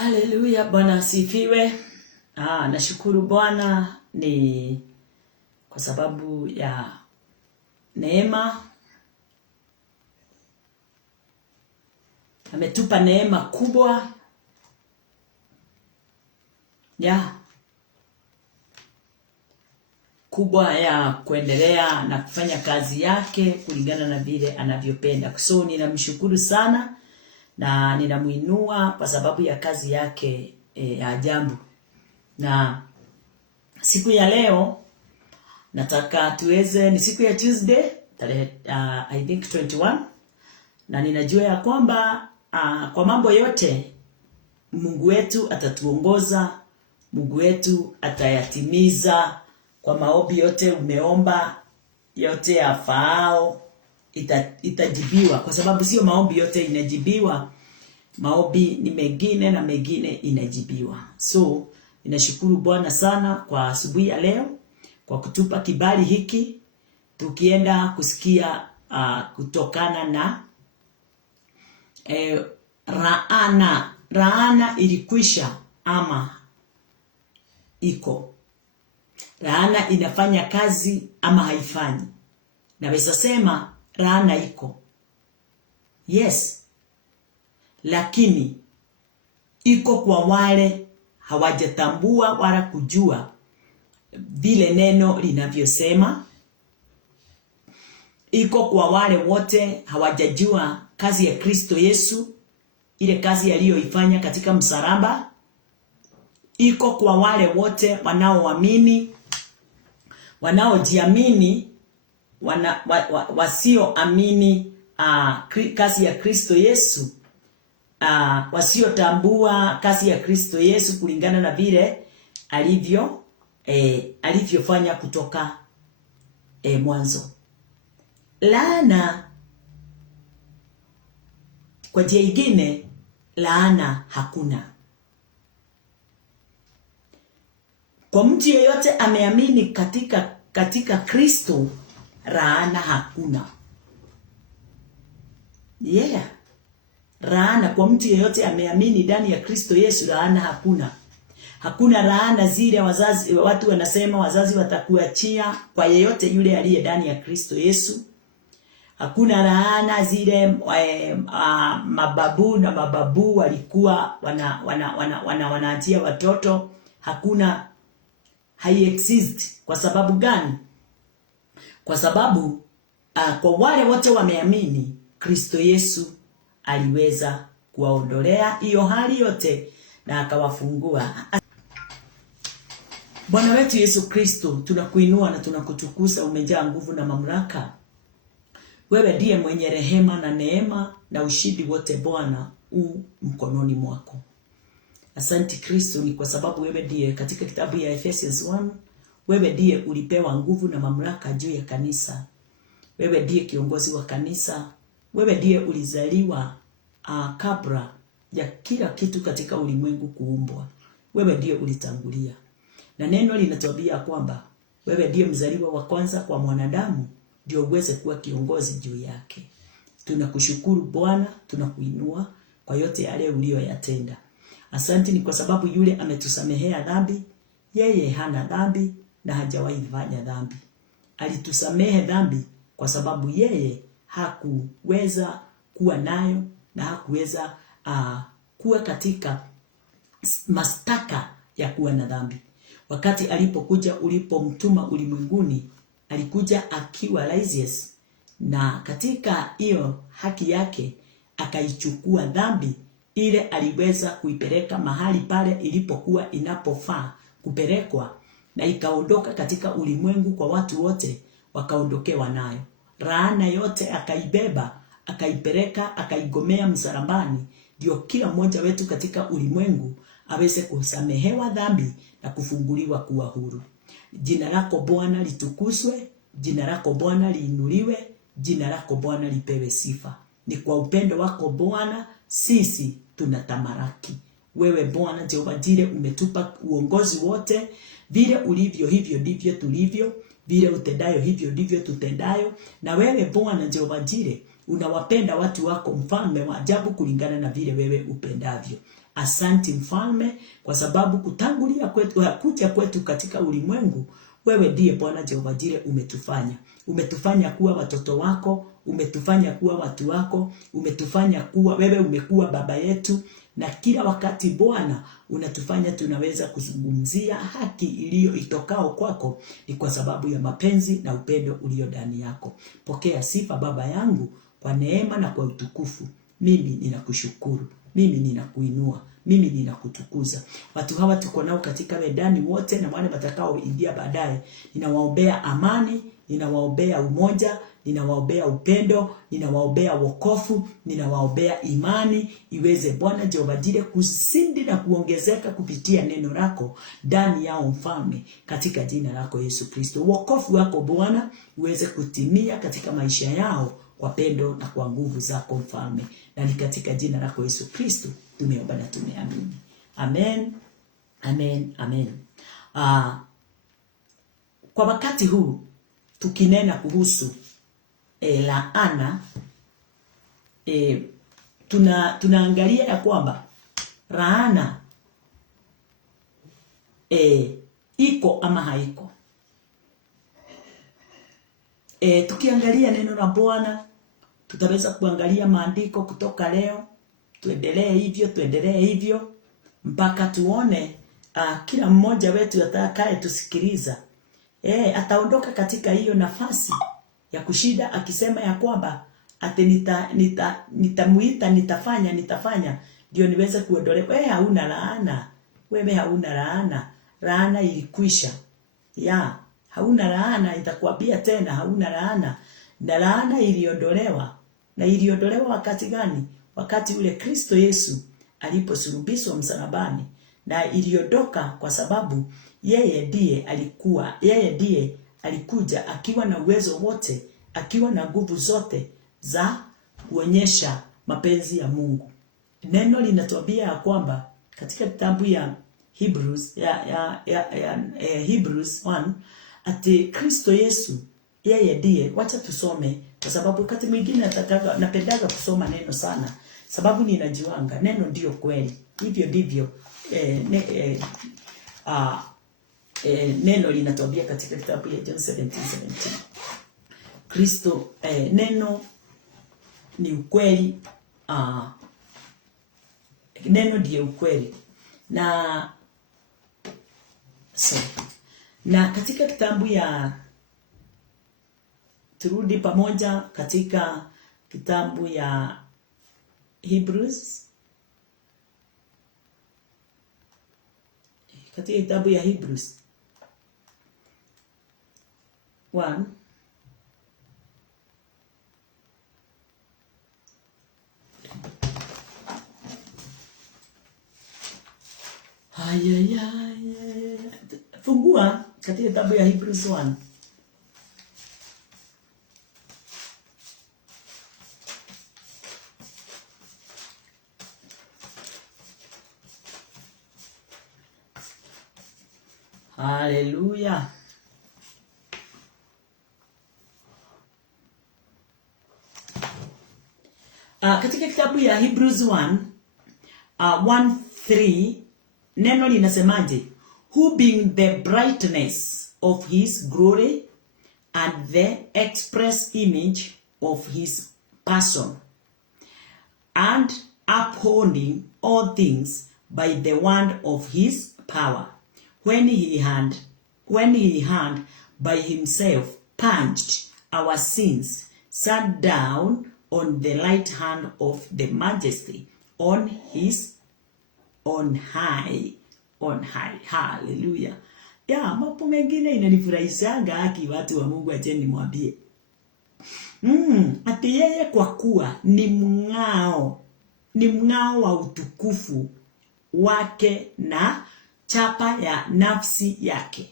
Haleluya, Bwana asifiwe. Nashukuru Bwana ni kwa sababu ya neema. Ametupa neema kubwa ya kuendelea na kufanya kazi yake kulingana na vile anavyopenda. So ninamshukuru sana na ninamuinua kwa sababu ya kazi yake ya ajabu. Na siku ya leo nataka tuweze, ni siku ya Tuesday tarehe I think 21, na ninajua ya kwamba kwa mambo yote Mungu wetu atatuongoza, Mungu wetu atayatimiza. Kwa maombi yote umeomba, yote yafaao itajibiwa, kwa sababu sio maombi yote inajibiwa. Maombi ni mengine na mengine inajibiwa. So ninashukuru Bwana sana kwa asubuhi ya leo kwa kutupa kibali hiki, tukienda kusikia kutokana na laana ilikwisha ama iko. Laana inafanya kazi ama haifanyi. Naweza sema laana iko. Yes. Lakini iko kwa wale hawajatambua wala kujua vile neno linavyosema. Iko kwa wale wote hawajajua kazi ya Kristo Yesu, ile kazi aliyoifanya katika msalaba. Iko kwa wale wote wanaoamini, wanaojiamini, wasioamini kazi ya Kristo Yesu, wasiotambua kazi ya Kristo Yesu kulingana na vile alivyofanya kutoka mwanzo. Laana kwa njia nyingine, laana hakuna. Kwa mtu yeyote ameamini katika Kristo, laana hakuna. Laana kwa mtu yeyote ameamini ndani ya Kristo Yesu, laana hakuna. Hakuna laana zile watu wanasema wazazi watakuachia kwa yeyote yule aliye ndani ya Kristo Yesu. Hakuna laana zile mababu na mababu walikuwa wanaachia watoto. Hakuna, hai exist. Kwa sababu gani? Kwa sababu kwa wale wote wameamini, Kristo Yesu aliweza kuwaondolea hiyo hali yote na akawafungua. Bwana wetu Yesu Kristo, tunakuinua na tunakutukuza. Umejaa nguvu na mamlaka. Wewe ndiye mwenye rehema na neema, na ushindi wote Bwana mkononi mwako. Asante Kristo, ni kwa sababu wewe ndiye, katika kitabu ya Ephesians 1, wewe ndiye ulipewa nguvu na mamlaka juu ya kanisa. Wewe ndiye kiongozi wa kanisa. Wewe ndiye ulizaliwa kabla ya kila kitu katika ulimwengu kuumbwa. Wewe ndiye ulitangulia. Na neno linatuambia kwamba wewe ndiye mzaliwa wa kwanza kwa mwanadamu, ndio uweze kuwa kiongozi juu yake. Tunakushukuru Bwana, tunakuinua kwa yote yale uliyoyatenda. Asante ni kwa sababu yule ametusamehea dhambi, yeye hana dhambi na hajawahi fanya dhambi. Alitusamehe dhambi kwa sababu yeye hakuweza kuwa nayo na hakuweza kuwa katika mastaka ya kuwa na dhambi. Wakati alipokuja, ulipomtuma ulimwenguni, alikuja akiwa righteous, na katika hiyo haki yake akaichukua dhambi ile, aliweza kuipeleka mahali pale ilipokuwa inapofaa kupelekwa, na ikaondoka katika ulimwengu kwa watu wote, wakaondokewa nayo. Laana yote akaibeba, akaipeleka, akaigomea msalabani, ndio kila mmoja wetu katika ulimwengu aweze kusamehewa dhambi na kufunguliwa kuwa huru. Jina lako Bwana litukuzwe, jina lako Bwana liinuliwe, jina lako Bwana lipewe sifa. Ni kwa upendo wako Bwana sisi tunatamaraki. Wewe Bwana Jehova Jire umetupa uongozi wote, vile ulivyo hivyo ndivyo tulivyo, vile utendayo hivyo ndivyo tutendayo. Na wewe Bwana Jehova Jire unawapenda watu wako, mfalme wa ajabu, kulingana na vile wewe upendavyo. Asanti Mfalme, kwa sababu kutangulia kwetu, kuja kwetu katika ulimwengu, wewe ndiye Bwana Jehova Jireh umetufanya. Umetufanya kuwa watoto wako, umetufanya kuwa watu wako, umetufanya kuwa, wewe umekuwa baba yetu, na kila wakati Bwana unatufanya tunaweza kuzungumzia haki iliyo itokao kwako, ni kwa sababu ya mapenzi na upendo ulio ndani yako. Pokea sifa Baba yangu kwa neema na kwa utukufu. Mimi ninakushukuru, mimi ninakuinua, mimi ninakutukuza. Watu hawa tuko nao katika medani wote na wale watakao ingia baadaye, ninawaombea amani, ninawaombea umoja, ninawaombea upendo, ninawaombea wokovu, ninawaombea imani iweze Bwana Jehova Jireh kuzidi na kuongezeka kupitia neno lako ndani yao Mfalme, katika jina lako Yesu Kristo. Wokovu wako Bwana uweze kutimia katika maisha yao kwa pendo na kwa nguvu zako Mfalme, na ni katika jina lako Yesu Kristo tumeomba na tumeamini. Amen. Amen. Amen. Kwa wakati huu tukinena kuhusu laana, tunaangalia ya kwamba laana iko ama haiko. Tukiangalia neno la Bwana, tutaweza kuangalia maandiko kutoka leo, tuendelee hivyo mpaka tuone kila mmoja wetu atakaye tusikiliza ataondoka katika hiyo nafasi ya kushida akisema ya kwamba ate nitamuita nitafanya ndio niweze kuondolewa. Wewe hauna laana, wewe hauna laana, laana ilikwisha. Hauna laana, itakwambia tena hauna laana. Na laana iliondolewa. Na iliondolewa wakati gani? Wakati ule Kristo Yesu aliposulubishwa msalabani. Na iliondoka kwa sababu yeye ndiye alikuja akiwa na uwezo wote, akiwa na nguvu zote za kuonyesha mapenzi ya Mungu. Neno linatuambia ya kwamba katika kitabu ya Hebrews Hebrews 1 ati Kristo Yesu yeye ndiye, wacha tusome kwa sababu wakati mwingine napendaga kusoma neno sana, sababu ninajiwanga neno ndio kweli. Hivyo ndivyo neno linatuambia katika kitabu ya John 17:17. Kristo neno ni ukweli, neno ndiye ukweli. Na katika kitabu ya, turudi pamoja katika kitabu ya Hebrews, katika kitabu ya Hebrews 1 fungua katika kitabu ya Hebrews 1. Haleluya. Katika kitabu ya Hebrews 1:3 neno linasemaje? Who being the brightness of his glory and the express image of his person, and upholding all things by the word of his power, when he had by himself purged our sins, sat down on the right hand of the majesty on high. Hallelujah. Mambo mengine inanifurahisanga haki watu wa Mungu, acheni mwambie. Ati yeye kwa kuwa ni mng'ao wa utukufu wake na chapa ya nafsi yake,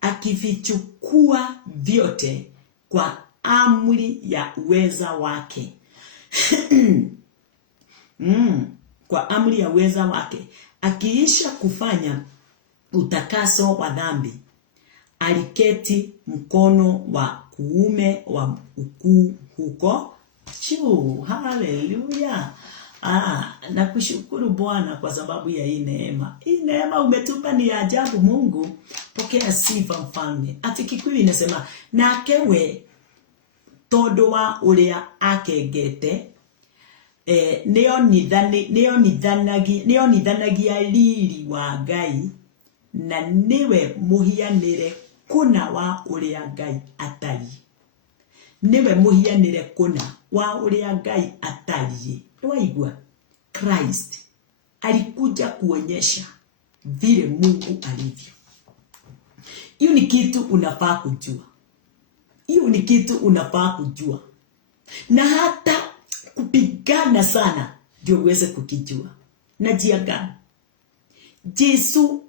akivichukua vyote kwa amri ya uweza wake. Kwa amri ya uweza wake, akiisha kufanya utakaso wa dhambi, aliketi mkono wa kuume wa ukuu huko juu. Haleluya. Nakushukuru Bwana kwa sababu ya hii neema. Hii neema umetupa ni ajabu Mungu. Pokea sifa mfalme. Ati Kikuyu inasema nakewe todo wa uria akengete neo nithanagia riri wa Ngai na niwe muhianire kuna wa uria Ngai atari. Niwe muhianire kuna wa uria Ngai atari. Waigua, Christ alikuja kuonyesha vile Mungu alivyo. Hiyo ni kitu unafaa kujua. Hiyo ni kitu unafaa kujua. Na hata kupigana sana ndio uweze kukijua. Na njia gani? Yesu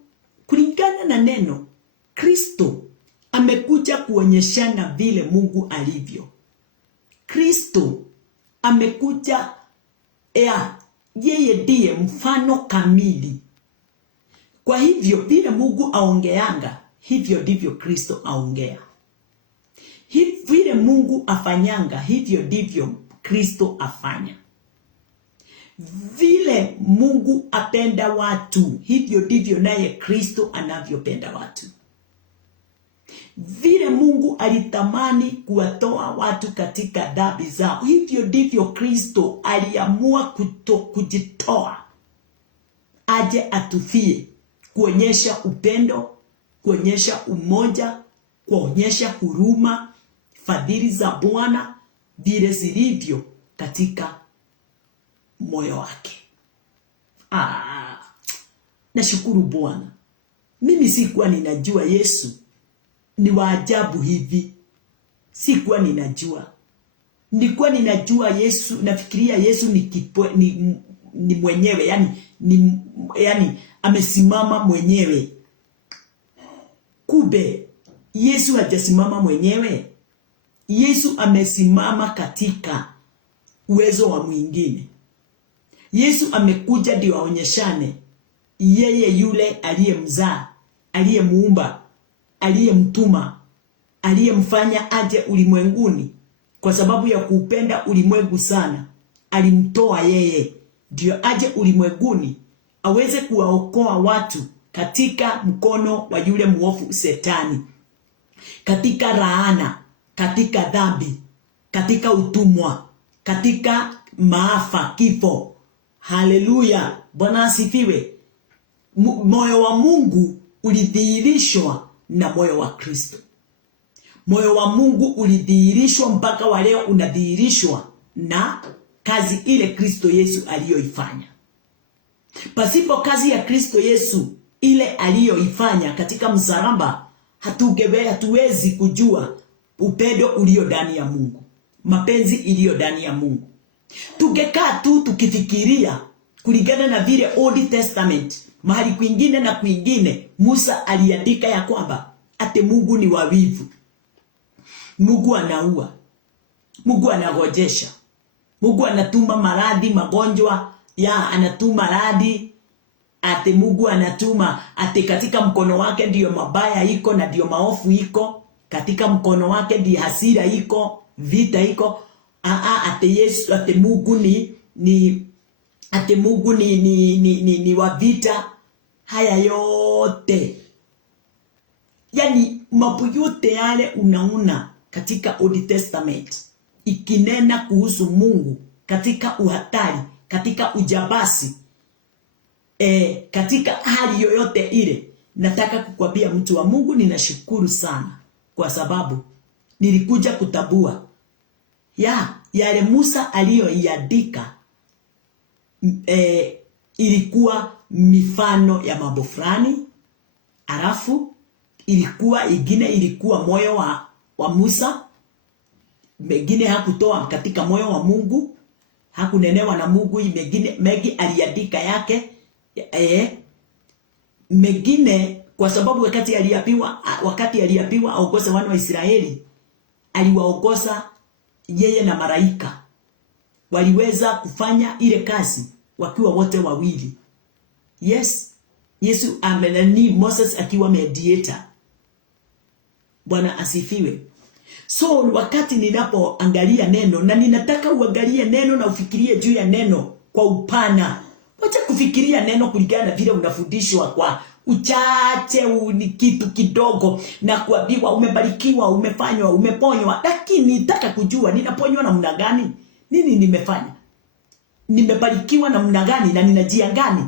kulingana na neno, Kristo amekuja kuonyeshana vile Mungu alivyo. Kristo amekuja yeye ndiye mfano kamili. Kwa hivyo vile Mungu aongeanga, hivyo ndivyo Kristo aongea. Vile Mungu afanyanga, hivyo ndivyo Kristo afanya. Vile Mungu apenda watu, hivyo ndivyo naye Kristo anavyopenda watu. Vile Mungu alitamani kuwatoa watu katika dhambi zao, hivyo ndivyo Kristo aliamua kujitoa aje atufie, kuonyesha upendo, kuonyesha umoja, kuonyesha huruma, fadhili za Bwana vile zilivyo katika moyo wake. Nashukuru Bwana. Mimi sikuwa ninajua Yesu ni wa ajabu hivi. Sikuwa ninajua. Nilikuwa ninajua Yesu, nafikiria Yesu ni mwenyewe, yani amesimama mwenyewe. Kumbe Yesu hajasimama mwenyewe. Yesu amesimama katika uwezo wa mwingine. Yesu amekuja ndio aonyeshane yeye yule aliyemzaa, aliyemuumba, aliyemtuma, aliyemfanya aje ulimwenguni kwa sababu ya kuupenda ulimwengu sana. Alimtoa yeye ndio aje ulimwenguni aweze kuwaokoa watu katika mkono wa yule muovu Shetani, katika laana, katika dhambi, katika utumwa, katika maafa, kifo. Haleluya, Bwana asifiwe. Moyo wa Mungu ulidhihirishwa na moyo wa Kristo. Moyo wa Mungu ulidhihirishwa mpaka wa leo unadhihirishwa na kazi ile Kristo Yesu aliyoifanya. Pasipo kazi ya Kristo Yesu ile aliyoifanya katika msalaba, hatuwezi kujua upendo ulio ndani ya Mungu, mapenzi iliyo ndani ya Mungu. Tungekaa tu tukifikiria kulingana na vile Old Testament mahali kwingine na kwingine Musa aliandika ya kwamba ate Mungu ni wawivu, Mungu anaua, Mungu anagojesha, Mungu anatuma maradhi, magonjwa, anatuma maradhi, ate Mungu anatuma, ate katika mkono wake ndiyo mabaya iko na ndiyo maofu iko, katika mkono wake ndiyo hasira iko, vita iko. Ate Yesu, ate Mungu ate Mungu ni wa vita. Haya yote, yani mambo yote yale unaona katika Old Testament ikinena kuhusu Mungu katika uhatari, katika ujabasi, katika hali yoyote ile. Nataka kukwambia mtu wa Mungu, ninashukuru sana kwa sababu nilikuja kutabua yale Musa aliyoiandika ilikuwa mifano ya mambo fulani, alafu ilikuwa moyo wa Musa. Mengine hakutoa katika moyo wa Mungu, hakunenewa na Mungu. Megi aliandika yake, mengine kwa sababu wakati aliambiwa aongoze wana wa Israeli, aliwaongoza yeye na malaika. Waliweza kufanya ile kazi wakiwa wote wawili. Yes, Yesu amenani Moses akiwa mediator. Bwana asifiwe. So wakati ninapoangalia neno, na ninataka uangalie neno na ufikirie juu ya neno kwa upana. Wacha kufikiria neno kulingana na vile unafundishwa kwa uchache, ni kitu kidogo, na kuambiwa umebarikiwa, umefanywa, umeponywa. Lakini nataka kujua ninaponywa namna gani? Nini nimefanya? Nimebarikiwa namna gani na nina njia gani?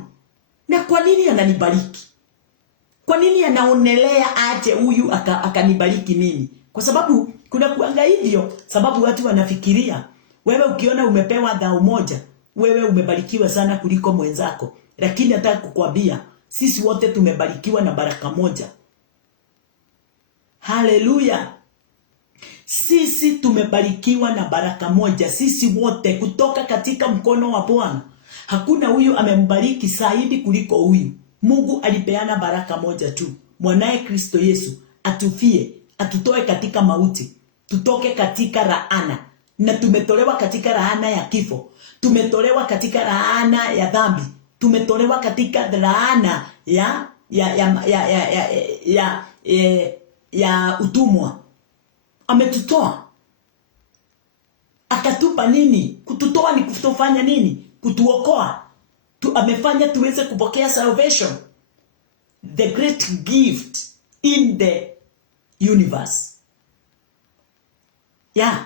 Na kwa nini ananibariki? Kwa nini anaonelea aje huyu akanibariki mimi? Kwa sababu kuna kuanga hivyo, sababu watu wanafikiria wewe ukiona umepewa dhao moja, wewe umebarikiwa sana kuliko mwenzako. Lakini nataka kukwambia sisi wote tumebarikiwa na baraka moja. Haleluya. Sisi tumebarikiwa na baraka moja, sisi wote, kutoka katika mkono wa Bwana. Hakuna huyu amembariki zaidi kuliko huyu. Mungu alipeana baraka moja tu, mwanae Kristo Yesu atufie, atutoe katika mauti, tutoke katika laana. Na tumetolewa katika laana ya kifo, tumetolewa katika laana ya dhambi, tumetolewa katika laana ya utumwa. Ametutoa. Akatupa nini? Kututoa ni kutofanya nini? Kutuokoa. Amefanya tuweze kupokea salvation. The great gift in the universe. Yeah.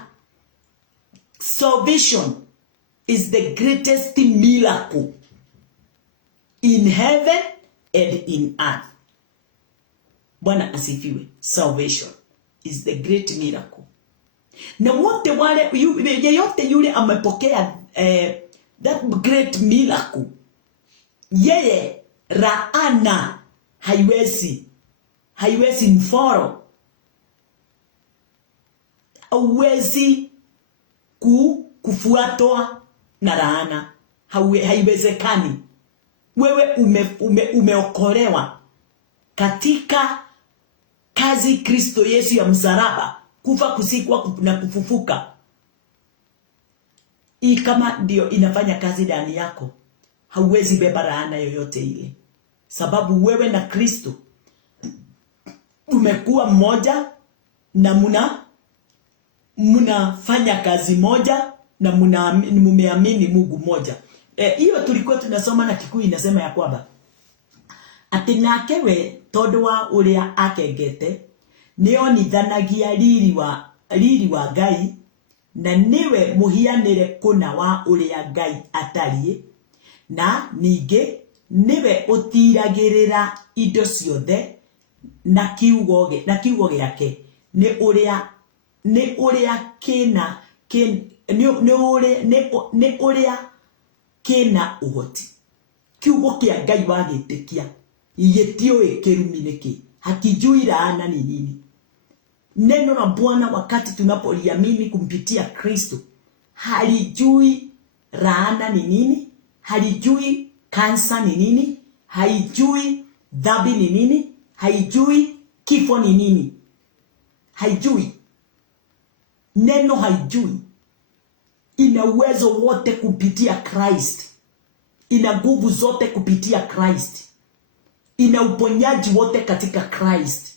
Salvation is the greatest miracle in heaven and in earth. Bwana asifiwe. Salvation is the great miracle. Na wote wale yeyote yule amepokea that great miracle, yeye laana haiwezi mforo. Hauwezi kufuatwa na laana. Haiwezekani. Wewe umeokolewa katika kazi Kristo Yesu ya msalaba, kufa, kusikwa na kufufuka. Hii kama ndio inafanya kazi ndani yako, hauwezi beba laana yoyote ile. Sababu wewe na Kristo umekuwa mmoja, na mnafanya kazi moja, na mumeamini Mungu mmoja. Hiyo tulikuwa tunasoma na Kikuyu inasema ya kwamba ati nake we tondu wa uria akengete nionithanagia riri wa Ngai, na niwe muhianire kuna wa uria Ngai atariĩ, na ninge niwe utiragirira indo ciothe na kiugo giake, ni uria kina uhoti. Kiugo kia Ngai wagitikia igetioi kirumi niki, hakijui laana ni nini. Neno la Bwana wakati tunapoliamini kumpitia Kristo, halijui laana ni nini, halijui kansa ni nini, haijui dhambi ni nini, haijui kifo ni nini. Haijui. Neno haijui. Ina uwezo wote kupitia Christ. Ina nguvu zote kupitia Christ. Ina uponyaji wote katika Christ.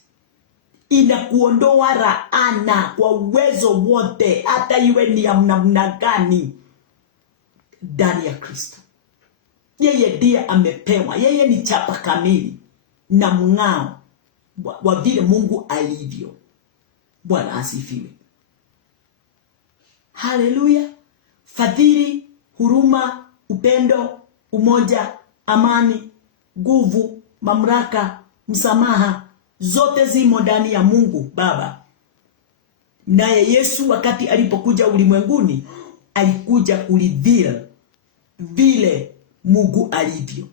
Ina kuondoa laana kwa uwezo wote, hata iwe ni ya namna gani, ndani ya Kristo. Yeye ndiye amepewa. Yeye ni chapa kamili na mng'ao wa vile Mungu alivyo. Bwana asifiwe. Haleluya. Fadhili, huruma, upendo, umoja, amani, nguvu, mamlaka, msamaha, zote zimo ndani ya Mungu Baba. Naye Yesu wakati alipokuja ulimwenguni, alikuja kureveal vile Mungu alivyo.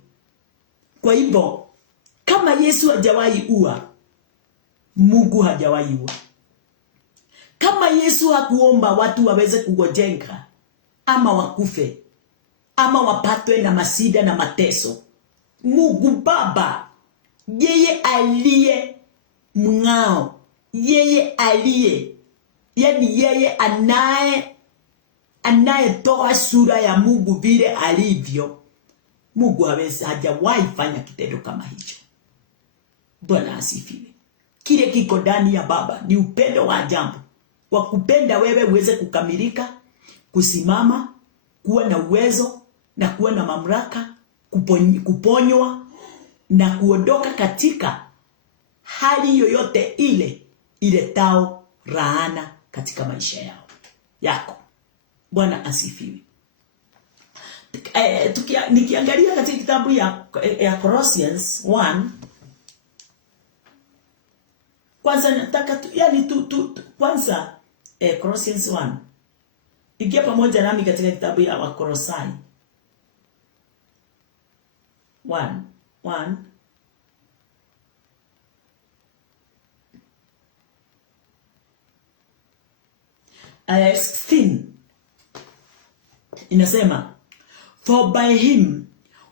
Kwa hivyo kama Yesu hajawahi ua, Mungu hajawahi ua. Kama Yesu hakuomba watu waweze kugojenga ama wakufe ama wapatwe na masida na mateso, Mungu Baba, yeye aliye mng'ao, yeye aliye, yani yeye anayetoa sura ya Mungu vile alivyo, Mungu hajawahi fanya kitendo kama hicho. Bwana asifiwe. Kile kiko ndani ya Baba ni upendo wa ajabu, wa kupenda wewe uweze kukamilika, kusimama, kuwa na uwezo, na kuwa na mamlaka, kuponywa na kuondoka katika hali yoyote ile iletao laana katika maisha yako. Bwana asifiwe. Nikiangalia katika kitabu ya Colossians 1, kwanza nataka kwanza Colossians 1. Ingia pamoja nami katika kitabu ya Wakolosai 1 aya 16 inasema, for by him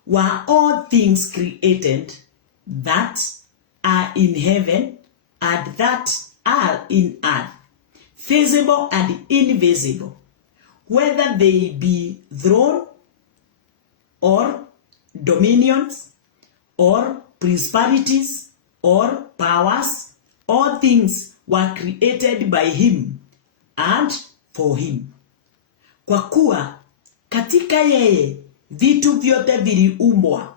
were all things created that are in heaven and that are in earth, visible and invisible, whether they be throne or dominions or principalities or powers. All things were created by him and for him. Kwa kuwa katika yeye vitu vyote viliumbwa,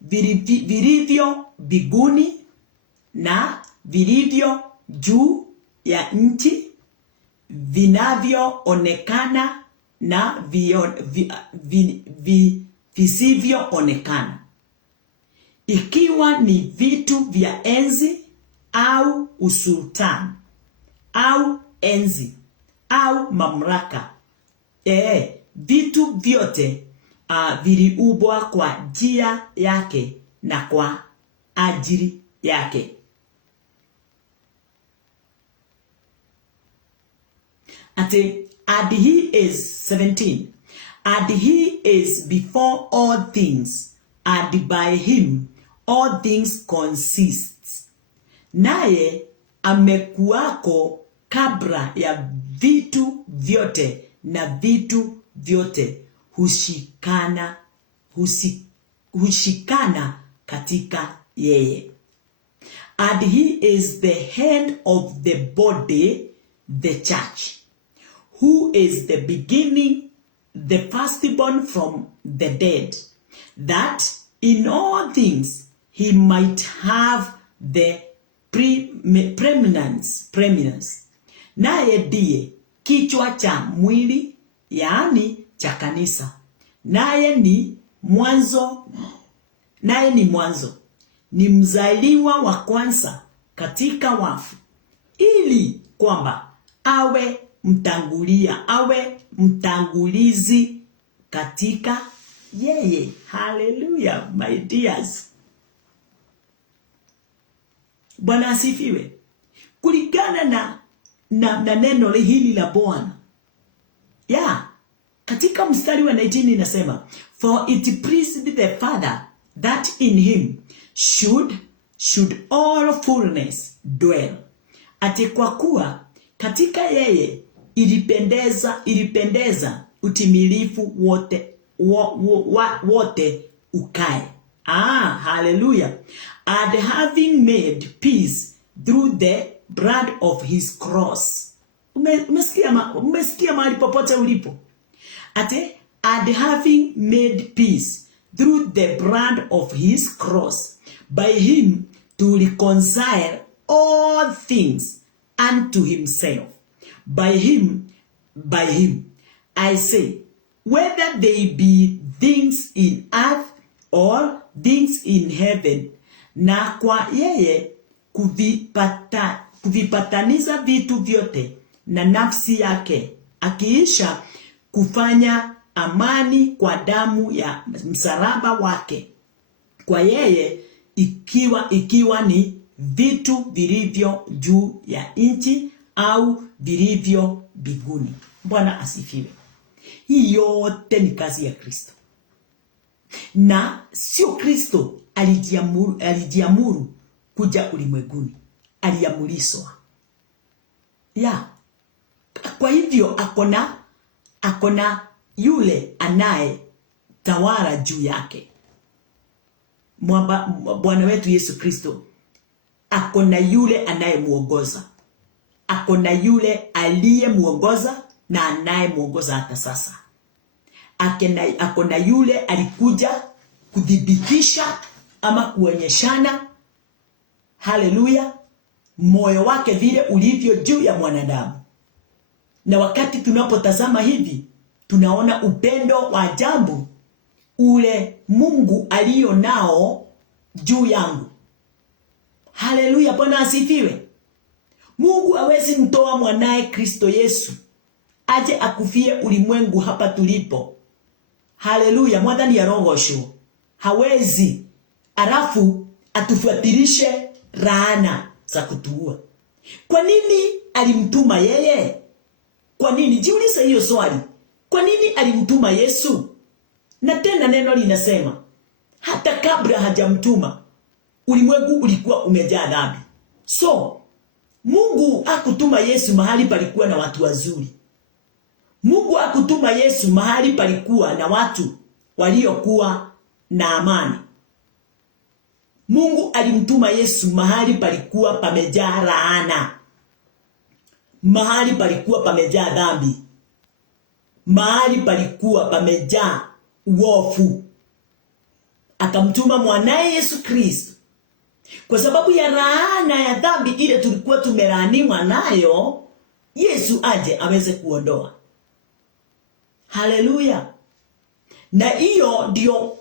vilivyo mbinguni na vilivyo juu ya nchi, vinavyoonekana na visivyoonekana, ikiwa ni vitu vya enzi au usultani au enzi au mamlaka. Vitu vyote viliumbwa kwa njia yake na kwa ajili yake. And he is 17. And he is before all things, and by him all things consist. Naye amekuwako kabla ya vitu vyote, na vitu vyote hushikana katika yeye. And he is the head of the body, the church, who is the beginning, the firstborn from the dead, that in all things he might have the preeminence. Naye ndiye kichwa cha mwili, yaani cha kanisa. Naye ni mwanzo, ni mzaliwa wa kwanza katika wafu, ili kwamba awe mtangulizi katika yeye. Hallelujah, my dears. Bwana asifiwe. Kulingana na neno hili la Bwana. Katika mstari wa 19 inasema, for it pleased the Father that in him should all fullness dwell. Ati kwa kuwa katika yeye ilipendeza utimilifu wote ukae. Hallelujah. And having made peace through the blood of his cross. Umesikia mahali popote ulipo? And having made peace through the blood of his cross, by him to reconcile all things unto himself. By him, I say, whether they be things in earth or things in heaven, na kwa yeye kuvipataniza vitu vyote na nafsi yake, akiisha kufanya amani kwa damu ya msalaba wake. Kwa yeye ikiwa ni vitu vilivyo juu ya nchi au vilivyo mbinguni. Bwana asifiwe. Hii yote ni kazi ya Kristo. Na sio Kristo alijiamuru kuja ulimwenguni. Aliamulishwa. Kwa hivyo akona yule anaye tawala juu yake. Bwana wetu Yesu Kristo akona yule anayemuongoza. Akona yule aliyemuongoza na anayemuongoza hata sasa. akona yule alikuja kudhibitisha ama kuonyeshana, haleluya, moyo wake vile ulivyo juu ya mwanadamu. Na wakati tunapotazama hivi, tunaona upendo wa ajabu ule Mungu alio nao juu yangu. Haleluya, Bwana asifiwe. Mungu hawezi mtoa mwanae Kristo Yesu aje akufie ulimwengu hapa tulipo. Haleluya, mwadhani ya rogosho. Hawezi. Alafu atufuatilishe laana za kutuua. Kwa nini alimtuma yeye? Kwa nini? Jiulize hiyo swali. Kwa nini alimtuma Yesu? Na tena neno linasema hata kabla hajamtuma ulimwengu ulikuwa umejaa dhambi. So Mungu hakutuma Yesu mahali palikuwa na watu wazuri. Mungu hakutuma Yesu mahali palikuwa na watu waliokuwa na amani. Mungu alimtuma Yesu mahali palikuwa pamejaa laana. Mahali palikuwa pamejaa dhambi. Mahali palikuwa pamejaa uovu. Akamtuma mwanae Yesu Kristo. Kwa sababu ya laana ya dhambi ile tulikuwa tumelaaniwa nayo, Yesu aje aweze kuondoa. Haleluya. Na hiyo ndio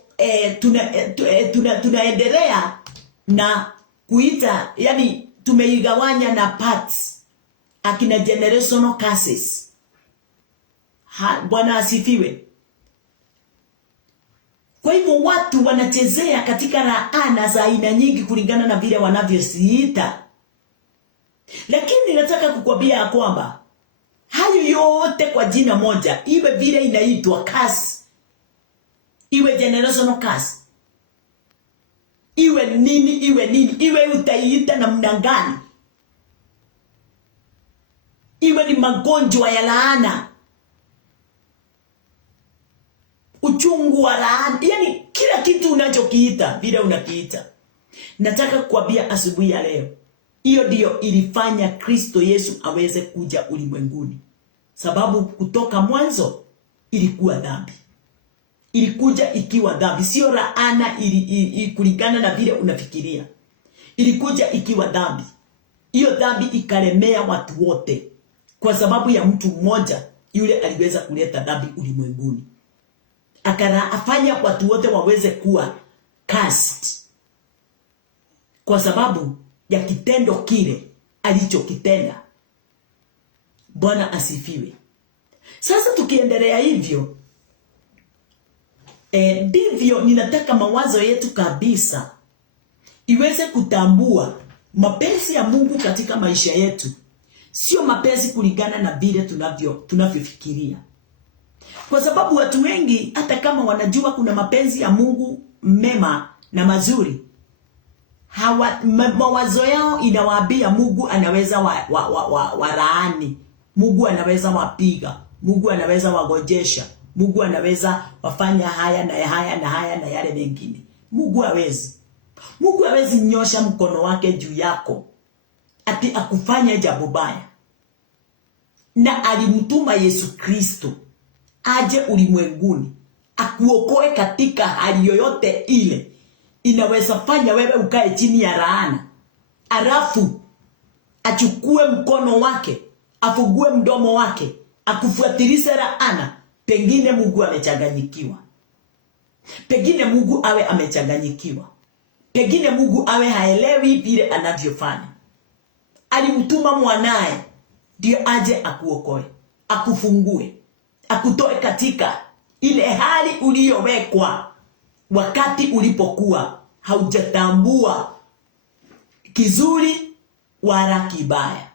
tunaendelea na kuita, yani tumeigawanya na parts, akina generational curses. Bwana asifiwe. Kwa hivyo watu wanachezea katika laana za aina nyingi kulingana na vile wanavyosiita. Lakini nataka kukwambia kwamba hayo yote kwa jina moja, iwe vile inaitwa curse, iwe generational curse, iwe nini, iwe utaiita namna gani, iwe ni magonjwa ya laana, uchungu wa laana, yani kila kitu unachokiita vile unakiita. Nataka kukwambia asubuhi ya leo, hiyo ndio ilifanya Kristo Yesu aweze kuja ulimwenguni. Sababu kutoka mwanzo ilikuwa dhambi. Ilikuja ikiwa dhambi, sio laana kulingana na vile unafikiria. Ilikuja ikiwa dhambi. Hiyo dhambi ikalemea watu wote kwa sababu ya mtu mmoja yule aliweza kuleta dhambi ulimwenguni. Afanya watu wote waweze kuwa cursed kwa sababu ya kitendo kile alichokitenda. Bwana asifiwe. Sasa tukiendelea hivyo, ndivyo ninataka mawazo yetu kabisa iweze kutambua mapenzi ya Mungu katika maisha yetu. Sio mapenzi kulingana na vile tunavyofikiria. Kwa sababu watu wengi hata kama wanajua kuna mapenzi ya Mungu mema na mazuri, mawazo yao inawaambia Mungu anaweza walaani, Mungu anaweza wapiga, Mungu anaweza wagojesha, Mungu anaweza wafanya haya na haya na haya na yale mengine. Mungu hawezi. Mungu hawezi nyosha mkono wake juu yako ati akufanya jambo baya. Na alimtuma Yesu Kristo aje ulimwenguni akuokoe katika hali yoyote ile inaweza fanya wewe ukae chini ya laana. Alafu achukue mkono wake, afugue mdomo wake, akufuatilishe laana. Pengine Mungu amechanganyikiwa. Pengine Mungu awe amechanganyikiwa. Pengine Mungu awe haelewi vile anavyofanya. Alimtuma mwanae ndio aje akuokoe, akufungue, akutoe katika ile hali uliyowekwa wakati ulipokuwa haujatambua kizuri wala kibaya.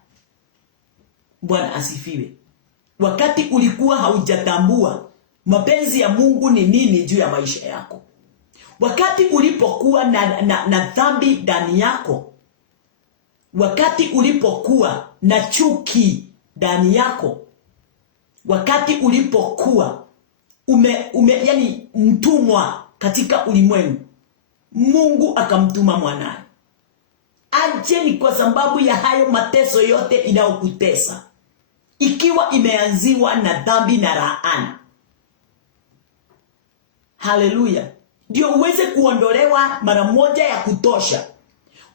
Bwana asifiwe. Wakati ulikuwa haujatambua mapenzi ya Mungu ni nini juu ya maisha yako. Wakati ulipokuwa na dhambi ndani yako. Wakati ulipokuwa na chuki ndani yako. Wakati ulipokuwa yani mtumwa katika ulimwengu, Mungu akamtuma mwanae. Aje ni kwa sababu ya hayo mateso yote inayokutesa. Ikiwa imeanziwa na dhambi na laana. Haleluya. Ndio uweze kuondolewa mara moja ya kutosha.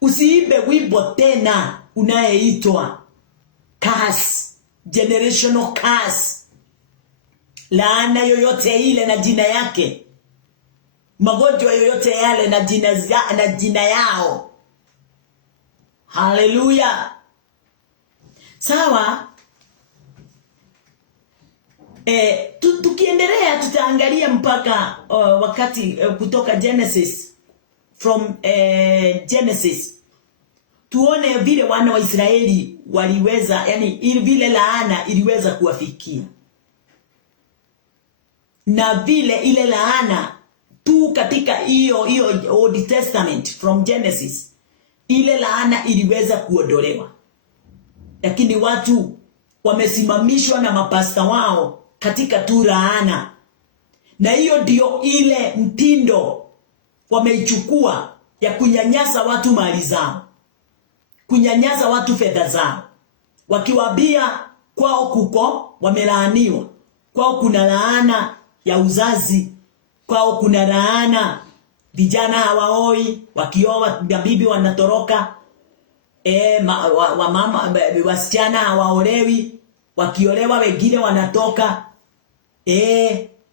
Usiibe wimbo tena unayeitwa curse, generational curse. Laana yoyote ile na jina yake. Magonjwa yoyote yale na jina yao. Haleluya. Sawa. Tukiendelea tutaangalia mpaka wakati kutoka Genesis, from Genesis, tuone vile wana wa Israeli waliweza, yani ili vile laana iliweza kuwafikia, na vile ile laana tu katika hiyo Old Testament from Genesis, ile laana iliweza kuondolewa, lakini watu wamesimamishwa na mapasta wao katika tu laana. Na hiyo ndio ile mtindo wameichukua ya kunyanyasa watu mali zao, kunyanyasa watu fedha zao, wakiwaambia kwao kuko wamelaaniwa, kwao kuna laana ya uzazi, kwao kuna laana vijana hawaoi, wakioa bibi wanatoroka, wasichana hawaolewi, wakiolewa wengine wanatoka,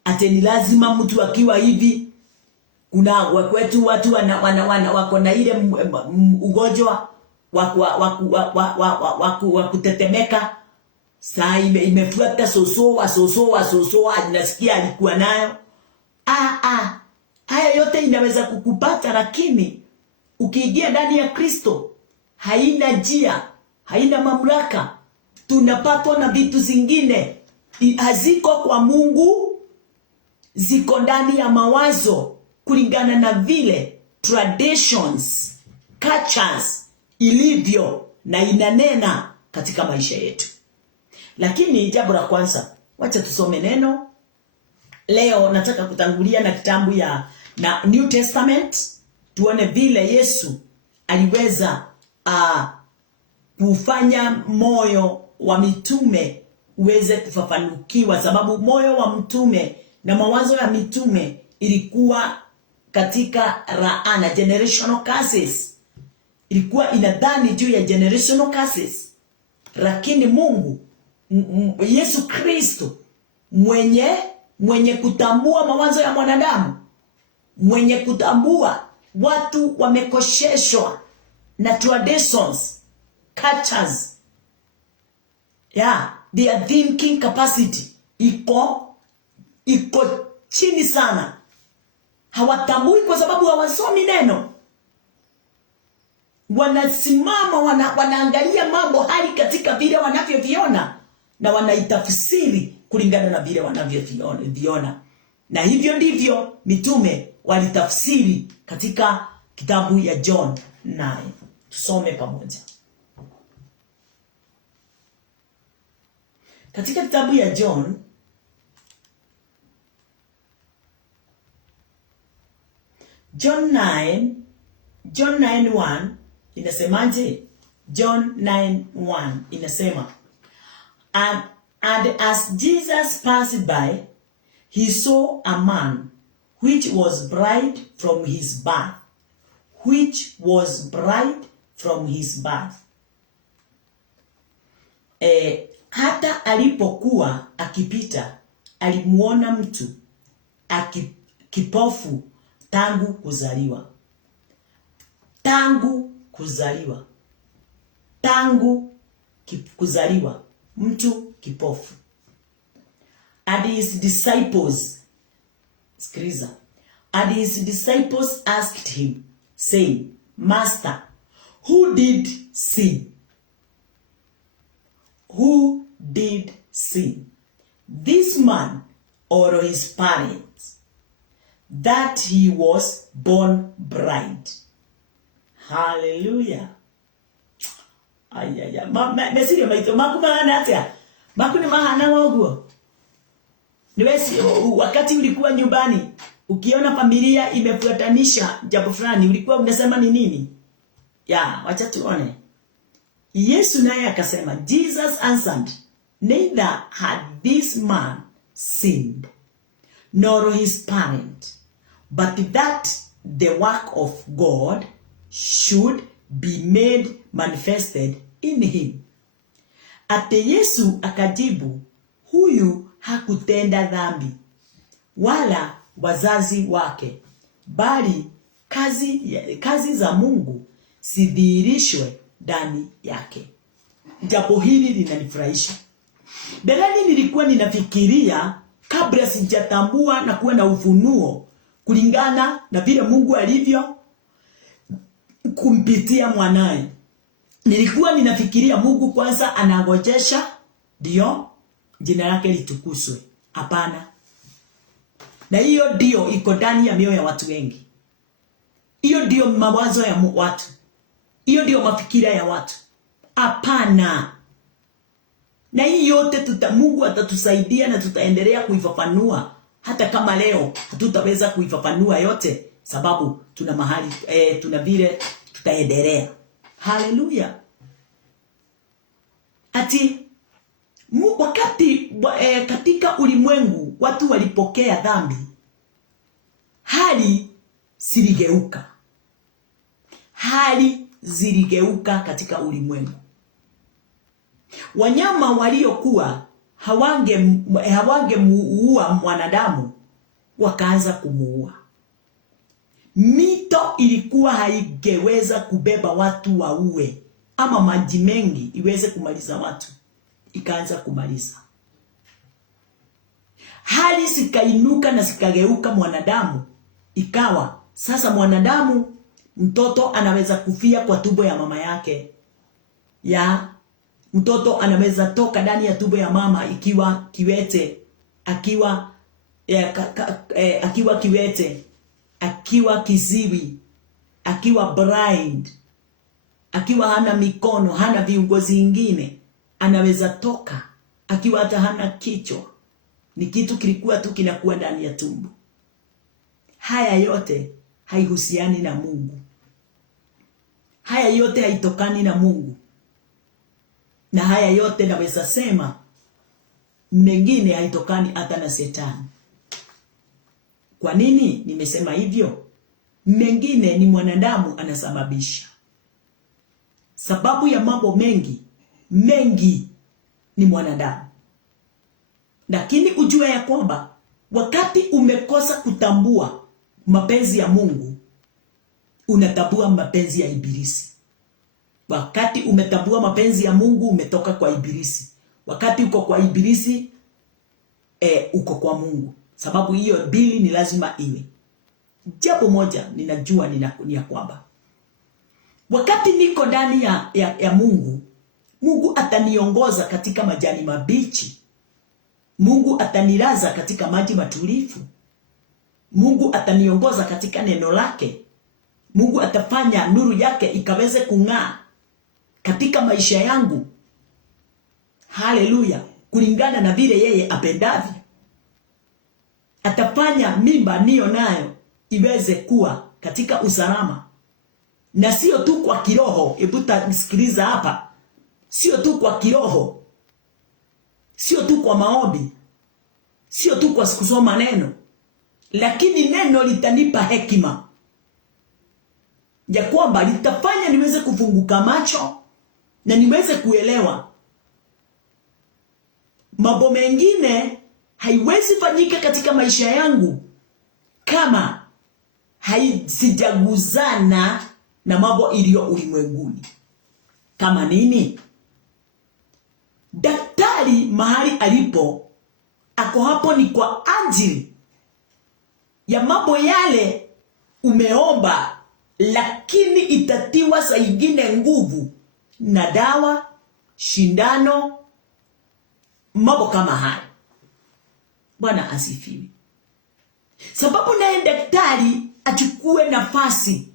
ate ni lazima mtu akiwa hivi. Kuna kwetu watu wako na ile ugonjwa wa kutetemeka. Saa imefuata sosoa nasikia alikuwa nayo. Haya yote inaweza kukupata, lakini ukiingia ndani ya Kristo haina njia, haina mamlaka. Tunapatwa na vitu zingine haziko kwa Mungu, ziko ndani ya mawazo kulingana na vile traditions, cultures ilivyo na inanena katika maisha yetu. Lakini jambo la kwanza, wacha tusome neno. Leo nataka kutangulia na kitabu na New Testament, tuone vile Yesu aliweza kufanya moyo wa mitume uweze kufafanukiwa, sababu moyo wa mtume na mawazo ya mitume ilikuwa katika laana, generational curses. Ilikuwa inadhani juu ya generational curses, lakini Mungu Yesu Kristo mwenye kutambua mawazo ya mwanadamu, mwenye kutambua watu wamekosheshwa na traditions, cultures, their thinking capacity iko chini sana. Hawatambui kwa sababu hawasomi neno. Wanasimama wanaangalia mambo hali katika vile wanavyoviona, na wanaitafsiri kulingana na vile wanavyoviona. Na hivyo ndivyo mitume walitafsiri katika kitabu ya John 9. Tusome pamoja. Katika kitabu ya John 9:1 inasemaje? John 9:1 inasema, and as Jesus passed by, he saw a man which was bright from his birth, hata alipokuwa akipita alimuona mtu kipofu tangu kuzaliwa, mtu kipofu. And his disciples asked him, saying, Master, who did sin, this man or his parents, that he was born blind? Hallelujah. Mesiri maito makumana atia. Makuni mahana woguo. Niwezi wakati ulikuwa nyumbani, ukiona familia imefuatanisha jambo fulani, ulikuwa unasema ni nini? Wacha tuone. Yesu naye akasema, Jesus answered, neither had this man sinned, nor his parent, but that the work of God should be made manifested in him. Ate Yesu akajibu, huyu hakutenda dhambi, wala wazazi wake, bali kazi za Mungu sidhihirishwe ndani yake. Jambo hili linanifurahisha. Dalili nilikuwa ninafikiria kabla sijatambua na kuwa na ufunuo kulingana na vile Mungu alivyo kumpitia mwanae. Nilikuwa ninafikiria Mungu kwanza anagojesha ndio jina lake litukuzwe. Hapana. Na hiyo ndio iko ndani ya mioyo ya watu wengi. Hiyo ndio mawazo ya watu. Hiyo ndio mafikira ya watu. Hapana. Na hii yote Mungu atatusaidia na tutaendelea kuifafanua. Hata kama leo hatutaweza kuifafanua yote, sababu tuna mahali tuna vile tutaendelea. Haleluya. Ati wakati katika ulimwengu watu walipokea dhambi, hali ziligeuka katika ulimwengu. Wanyama waliokuwa hawangemuua mwanadamu wakaanza kumuua. Mito ilikuwa haingeweza kubeba watu waue, ama maji mengi iweze kumaliza watu, ikaanza kumaliza. Hali zikainuka na zikageuka mwanadamu, ikawa sasa mwanadamu, mtoto anaweza kufia kwa tumbo ya mama yake. Mtoto anaweza toka ndani ya tumbo ya mama ikiwa kiwete, akiwa kiwete, akiwa kiziwi, akiwa blind, akiwa hana mikono, hana viungo zingine, anaweza toka akiwa hata hana kichwa. Ni kitu kilikuwa tu kinakuwa ndani ya tumbo. Haya yote haihusiani na Mungu. Haya yote haitokani na Mungu. Na haya yote naweza sema mengine haitokani hata na Shetani. Kwa nini nimesema hivyo? Mengine ni mwanadamu anasababisha. Sababu ya mambo mengi ni mwanadamu. Lakini ujue ya kwamba wakati umekosa kutambua mapenzi ya Mungu, unatambua mapenzi ya ibilisi. Wakati umetambua mapenzi ya Mungu, umetoka kwa ibilisi. Wakati uko kwa ibilisi, uko kwa Mungu. Sababu hiyo bili ni lazima iwe. Jambo moja ninajua ni ya kwamba wakati niko ndani ya Mungu, Mungu ataniongoza katika majani mabichi. Mungu atanilaza katika maji matulivu. Mungu ataniongoza katika neno lake. Mungu atafanya nuru yake ikaweze kung'aa katika maisha yangu. Haleluya. Kulingana na vile yeye apendavyo. Atafanya mimba niyo nayo iweze kuwa katika usalama. Na sio tu kwa kiroho. Hebu nisikiliza hapa. Sio tu kwa kiroho. Sio tu kwa maombi. Sio tu kwa kusoma neno. Lakini neno litanipa hekima. Ya kwamba litafanya niweze kufunguka macho na niweze kuelewa. Mambo mengine haiwezi fanyika katika maisha yangu kama sijaguzana na mambo iliyo ulimwenguni. Kama nini? Daktari mahali alipo, ako hapo ni kwa ajili ya mambo yale umeomba, lakini itatiwa saa ingine nguvu na dawa, shindano, mambo kama haya. Bwana asifiwe. Sababu naye daktari achukue nafasi.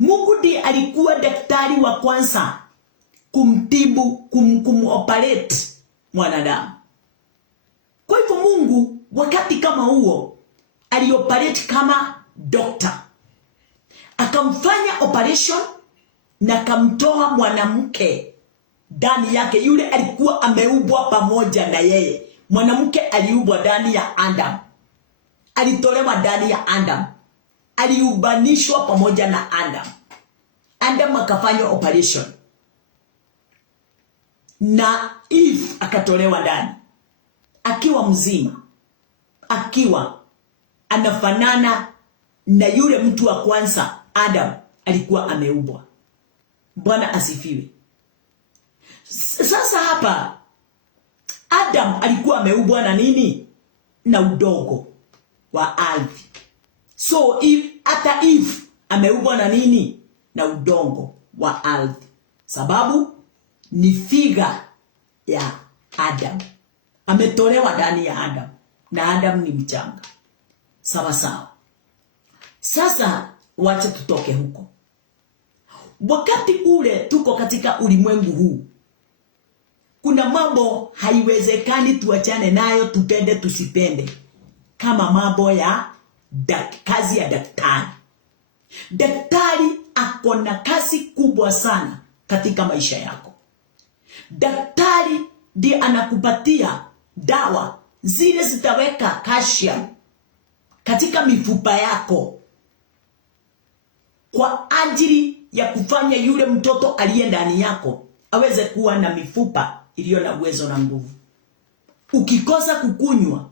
Mungu ndiye alikuwa daktari wa kwanza kumtibu, kumoperate mwanadamu. Kwa hivyo Mungu wakati kama huo alioperate kama doctor. Akamfanya operation na kamtoa mwanamke ndani yake. Yule alikuwa ameumbwa pamoja na yeye. Mwanamke aliumbwa ndani ya Adam. Alitolewa ndani ya Adam. aliubanishwa pamoja na Adam. Adam akafanywa operation na Eve akatolewa ndani akiwa mzima, akiwa anafanana na yule mtu wa kwanza Adam alikuwa ameumbwa. Bwana asifiwe. Sasa hapa Adam alikuwa ameumbwa na nini? Na udongo wa ardhi. So hata Eve ameumbwa na nini? Na udongo wa ardhi. Sababu ni figa ya Adam. Ametolewa ndani ya Adam. Na Adam ni mchanga. Sawa sawa. Sasa wacha tutoke huko. Wakati ule tuko katika ulimwengu huu, kuna mambo haiwezekani tuachane nayo, tupende tusipende, kama mambo ya kazi ya daktari. Daktari ako na kazi kubwa sana katika maisha yako. Daktari ndiye anakupatia dawa zile zitaweka calcium katika mifupa yako kwa ajili ya kufanya yule mtoto aliye ndani yako aweze kuwa na mifupa iliyo na uwezo na nguvu. Ukikosa kukunywa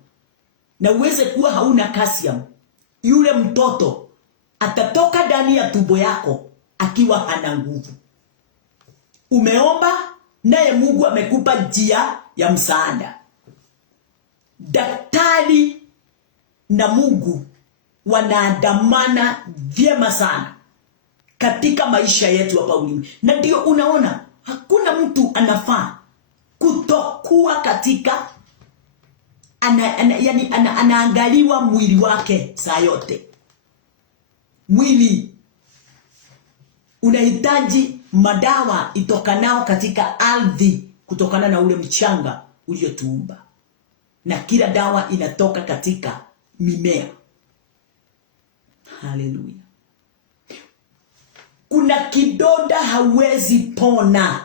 na uweze kuwa hauna calcium, yule mtoto atatoka ndani ya tumbo yako akiwa hana nguvu. Umeomba naye Mungu amekupa njia ya msaada. Daktari na Mungu wanaandamana vyema sana katika maisha yetu hapa ulimwenguni. Na ndio unaona hakuna mtu anafaa kutokuwa katika anaangaliwa mwili wake saa yote. Mwili unahitaji madawa itokanao katika ardhi kutokana na ule mchanga uliotuumba. Na kila dawa inatoka katika mimea. Haleluya. Kuna kidonda hauwezi pona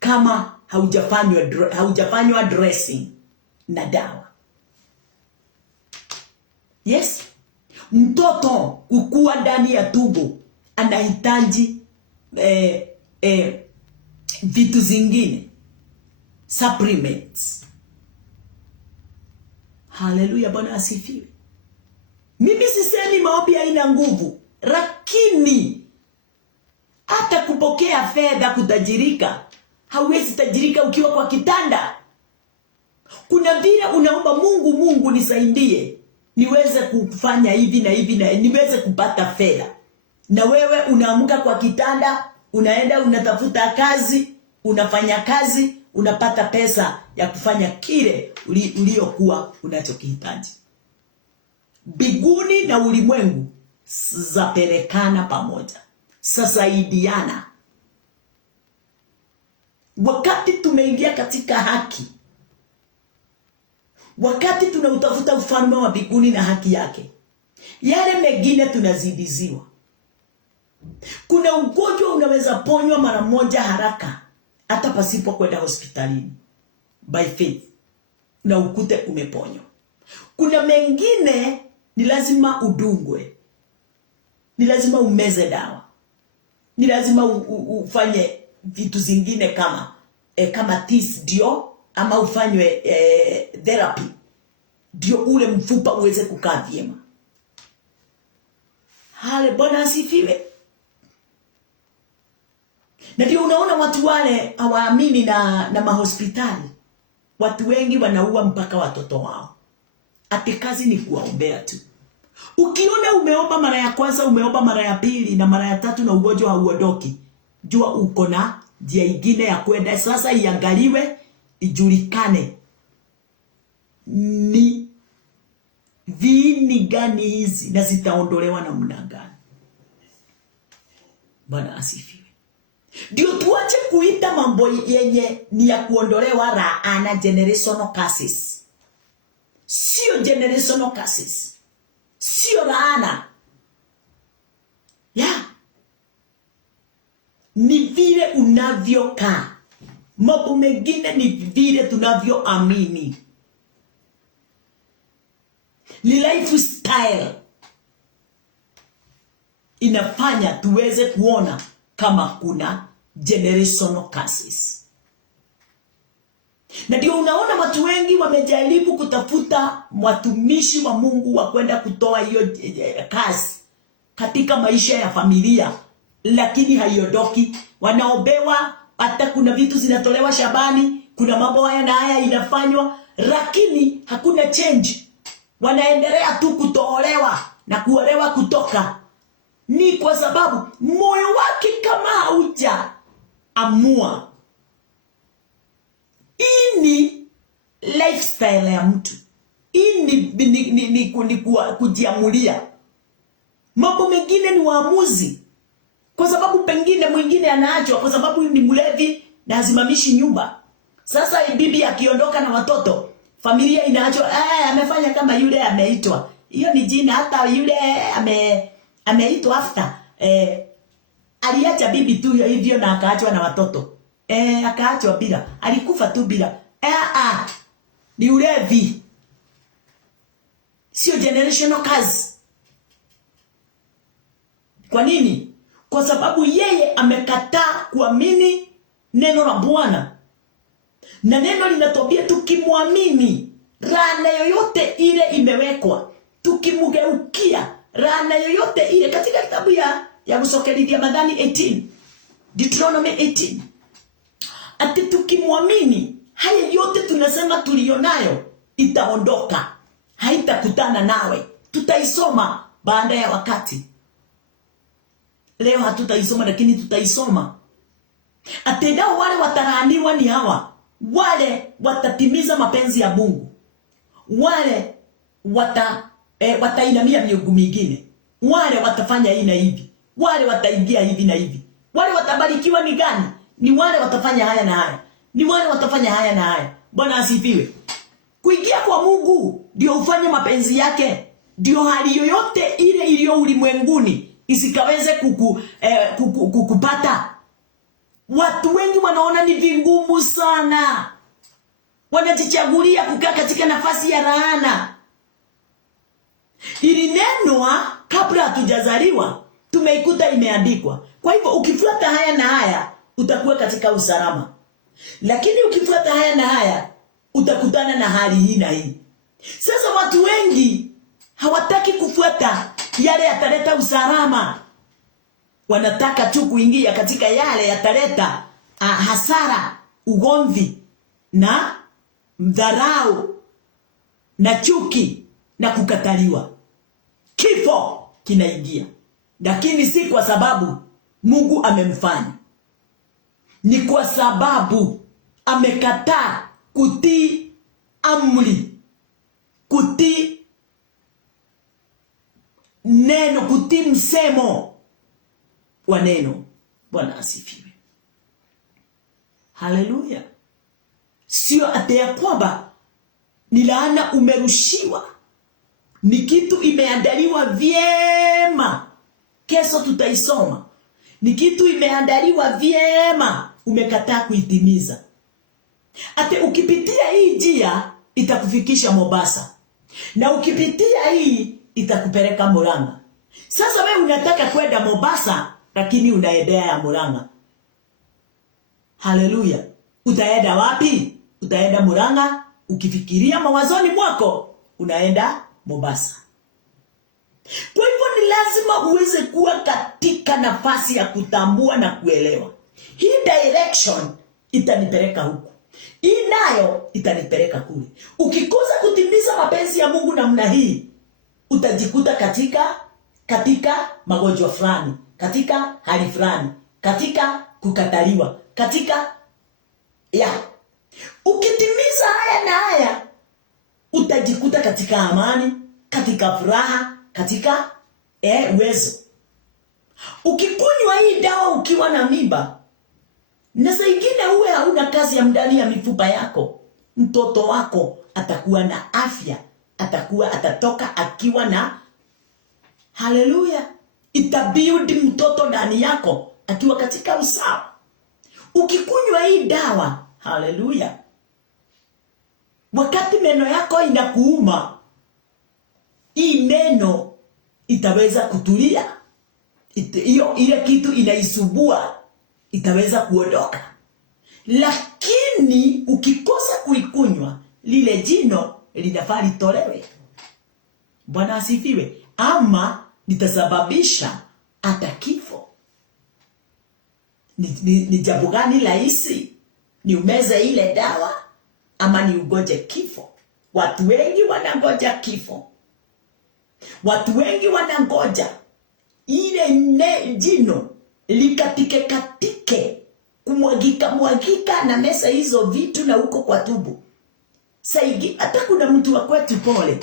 kama haujafanywa dressing na dawa. Yes. Mtoto kukua ndani ya tumbo anahitaji vitu zingine, supplements. Haleluya, Bwana asifiwe. Mimi sisemi maombi haina nguvu, lakini hata kupokea fedha, kutajirika, hauwezi tajirika ukiwa kwa kitanda. Kuna vile unaomba Mungu, Mungu nisaidie niweze kufanya hivi na hivi na niweze kupata fedha. Na wewe unaamka kwa kitanda, unaenda unatafuta kazi, unafanya kazi, unapata pesa ya kufanya kile uliokuwa unachokihitaji. Biguni na ulimwengu zapelekana pamoja, sasaidiana. Wakati tumeingia katika haki, wakati tunautafuta ufalme wa biguni na haki yake, yale mengine tunazidiziwa. Kuna ugonjwa unaweza ponywa mara moja haraka hata pasipo kwenda hospitalini, by faith, na ukute umeponywa. Kuna mengine ni lazima udungwe, ni lazima umeze dawa, ni lazima ufanye vitu zingine kama TIS ndio, ama ufanywe therapy ndio ule mfupa uweze kukaa vyema. Hale, Bwana asifiwe. Na ndio unaona watu wale hawaamini na mahospitali. Watu wengi wanaua mpaka watoto wao. Ati kazi ni kuwaombea tu. Ukiona umeomba mara ya kwanza, umeomba mara ya pili na mara ya tatu na ugonjwa hauondoki, jua uko na njia nyingine ya kwenda. Sasa iangaliwe, ijulikane ni viini gani hizi na zitaondolewa namna gani. Bwana asifiwe. Ndio tuache kuita mambo yenye ni ya kuondolewa laana, generational curses. Sio generational curses, sio laana. Ni vile unavyokaa. Mambo mengine ni vile tunavyoamini, ni lifestyle. inafanya tuweze kuona kama kuna generational curses. Na ndio unaona watu wengi wamejaribu kutafuta watumishi wa Mungu wa kwenda kutoa hiyo kazi katika maisha ya familia, lakini haiondoki. Wanaobewa, hata kuna vitu zinatolewa shambani, kuna mambo haya na haya inafanywa, lakini hakuna change. Wanaendelea tu kutoolewa na kuolewa kutoka. Ni kwa sababu moyo wake kama hauja amua. Hii ni lifestyle ya mtu. Hii ni kujiamulia. Mambo mengine ni waamuzi. Kwa sababu pengine mwingine anaachwa kwa sababu ni mlevi na hasimamishi nyumba. Sasa bibi akiondoka na watoto, familia inaachwa, amefanya kama yule ameitwa. Hiyo ni jina. Hata yule ameitwa after aliacha bibi tu hivyo na akaachwa na watoto. Akaachwa bila. Alikufa tu bila. Ni ulevi. Sio generational curse. Kwa nini? Kwa sababu yeye amekataa kuamini neno la Bwana. Na neno linatuambia tukimwamini, laana yoyote ile imewekwa. Tukimgeukia, laana yoyote ile katika kitabu ya Kusokelithia Madhani 18. Deuteronomy 18. Ati tukimwamini, haya yote tunasema tulionayo itaondoka. Haitakutana nawe. Tutaisoma baada ya wakati. Leo hatutaisoma lakini tutaisoma. Atendao wale watalaaniwa ni hawa. Wale watatimiza mapenzi ya Mungu. Wale watainamia miungu mingine. Wale watafanya hii na hivi. Wale wataingia hivi na hivi. Wale watabarikiwa ni gani? Ni wale watafanya haya na haya. Ni wale watafanya haya na haya. Bwana asifiwe. Kuingia kwa Mungu ndio ufanye mapenzi yake. Ndio hali yoyote ile iliyo ulimwenguni isikaweze kukupata. Watu wengi wanaona ni vingumu sana. Wanajichagulia kukaa katika nafasi ya laana. Ilinenwa kabla hatujazaliwa, tumeikuta imeandikwa. Kwa hivyo ukifuata haya na haya, utakuwa katika usalama. Lakini ukifuata haya na haya, utakutana na hali hii na hii. Sasa watu wengi hawataki kufuata yale yataleta usalama. Wanataka tu kuingia katika yale yataleta hasara, ugomvi na mdharau na chuki na kukataliwa. Kifo kinaingia. Lakini si kwa sababu Mungu amemfanya. Ni kwa sababu amekataa kutii amri, kutii neno, kutii msemo wa neno. Bwana asifiwe. Haleluya. Sio ate ya kwamba ni laana umerushiwa. Ni kitu imeandaliwa vyema. Kesho tutaisoma. Ni kitu imeandaliwa vyema, umekataa kuitimiza. Ate ukipitia hii njia itakufikisha Mombasa. Na ukipitia hii itakupeleka Murang'a. Sasa wewe unataka kwenda Mombasa lakini unaendea ya Murang'a. Haleluya. Utaenda wapi? Utaenda Murang'a, ukifikiria mawazoni mwako unaenda Mombasa. Kwa hivyo ni lazima uweze kuwa katika nafasi ya kutambua na kuelewa. Hii direction itanipeleka huku. Hii nayo itanipeleka kule. Ukikosa kutimiza mapenzi ya Mungu namna hii, utajikuta katika magonjwa fulani, katika hali fulani, katika kukataliwa, katika ukitimiza haya na haya, utajikuta katika amani, katika furaha, katika uwezo. Ukikunywa hii dawa ukiwa na mimba, na saa ingine uwe hauna kazi ya ndani ya mifupa yako, mtoto wako atakuwa na afya, atatoka akiwa na haleluya. Itabuild mtoto ndani yako akiwa katika usawa. Ukikunywa hii dawa, haleluya, wakati meno yako inakuuma, hii meno itaweza kutulia. ile kitu inaisubua itaweza kuondoka. Lakini ukikosa kuikunywa, lile jino linafaa litolewe. Bwana asifiwe. Ama litasababisha hata kifo. Ni jambo gani rahisi? Ni umeze ile dawa ama ni ugoje kifo? Watu wengi wanangoja kifo. Watu wengi wanangoja ile jino likatike kumwagika na mesa hizo vitu na huko kwa tubu. Saigi hata kuna mtu wa kwetu pole,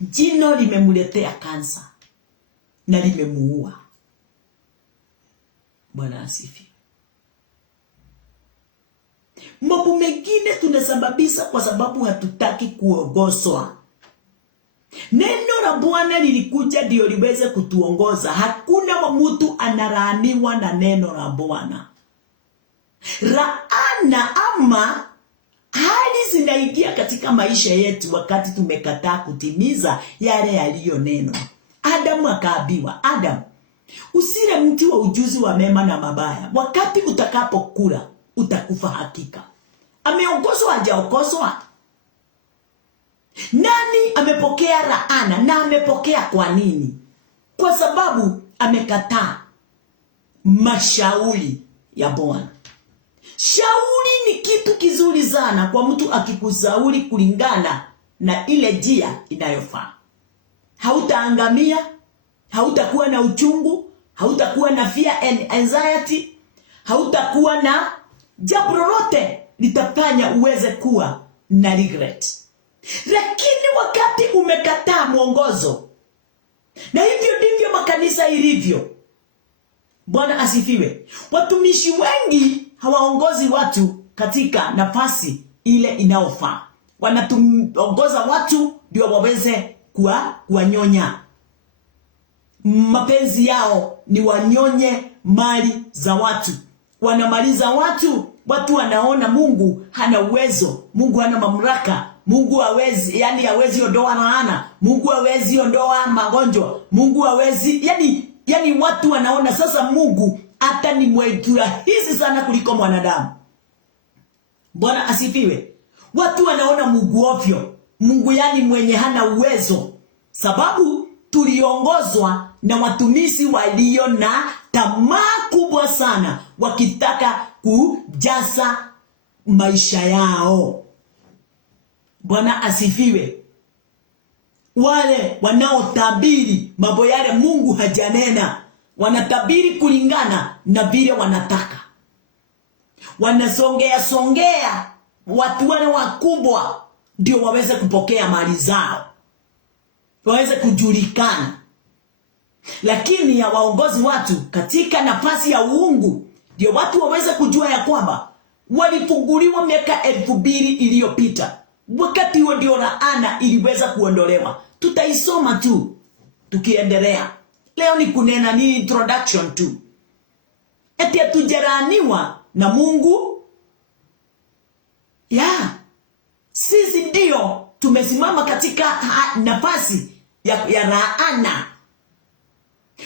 jino limemletea kansa na limemuua. Bwana asifiwe. Mambo mengine tunasababisha kwa sababu hatutaki kuongozwa. Neno la Bwana lilikuja ndio liweze kutuongoza. Hakuna mtu analaaniwa na neno la Bwana. Laana ama hali zinaingia katika maisha yetu wakati tumekataa kutimiza yale yaliyo neno. Adamu akaambiwa, Adam, usile mti wa ujuzi wa mema na mabaya. Wakati utakapokula utakufa hakika. Ameongozwa hajaongozwa? Nani amepokea laana na amepokea kwa nini? Kwa sababu amekataa mashauri ya Bwana. Shauri ni kitu kizuri sana kwa mtu akikushauri kulingana na ile njia inayofaa. Hautaangamia, hautakuwa na uchungu, hautakuwa na fear and anxiety, hautakuwa na jambo lolote litafanya uweze kuwa na regret. Lakini wakati umekataa mwongozo, na hivyo ndivyo makanisa ilivyo. Bwana asifiwe. Watumishi wengi hawaongozi watu katika nafasi ile inaofaa. Wanatuongoza watu ndio waweze kuwanyonya. Mapenzi yao ni wanyonye mali za watu. Wanamaliza watu. Watu wanaona Mungu hana uwezo, Mungu hana mamlaka, Mungu hawezi, hawezi ondoa laana, Mungu hawezi ondoa magonjwa, Mungu hawezi, watu wanaona sasa Mungu hata ni mwetu rahisi sana kuliko mwanadamu. Bwana asifiwe. Watu wanaona Mungu ovyo, Mungu mwenye hana uwezo, sababu tuliongozwa na watumishi walio na tamaa kubwa sana, wakitaka kujaza maisha yao. Bwana asifiwe. Wale wanaotabiri mambo yale Mungu hajanena, wanatabiri kulingana na vile wanataka. Wanasongea watu wale wakubwa ndio waweze kupokea mali zao, waweze kujulikana. Lakini ya waongozi watu katika nafasi ya uungu ndio watu waweze kujua ya kwamba walifunguliwa miaka 2000 iliyopita. Wakati huo ndio laana iliweza kuondolewa. Tutaisoma tu tukiendelea. Leo ni kunena, ni introduction tu. Eti hatujalaaniwa na Mungu. Sisi ndio tumesimama katika nafasi ya laana.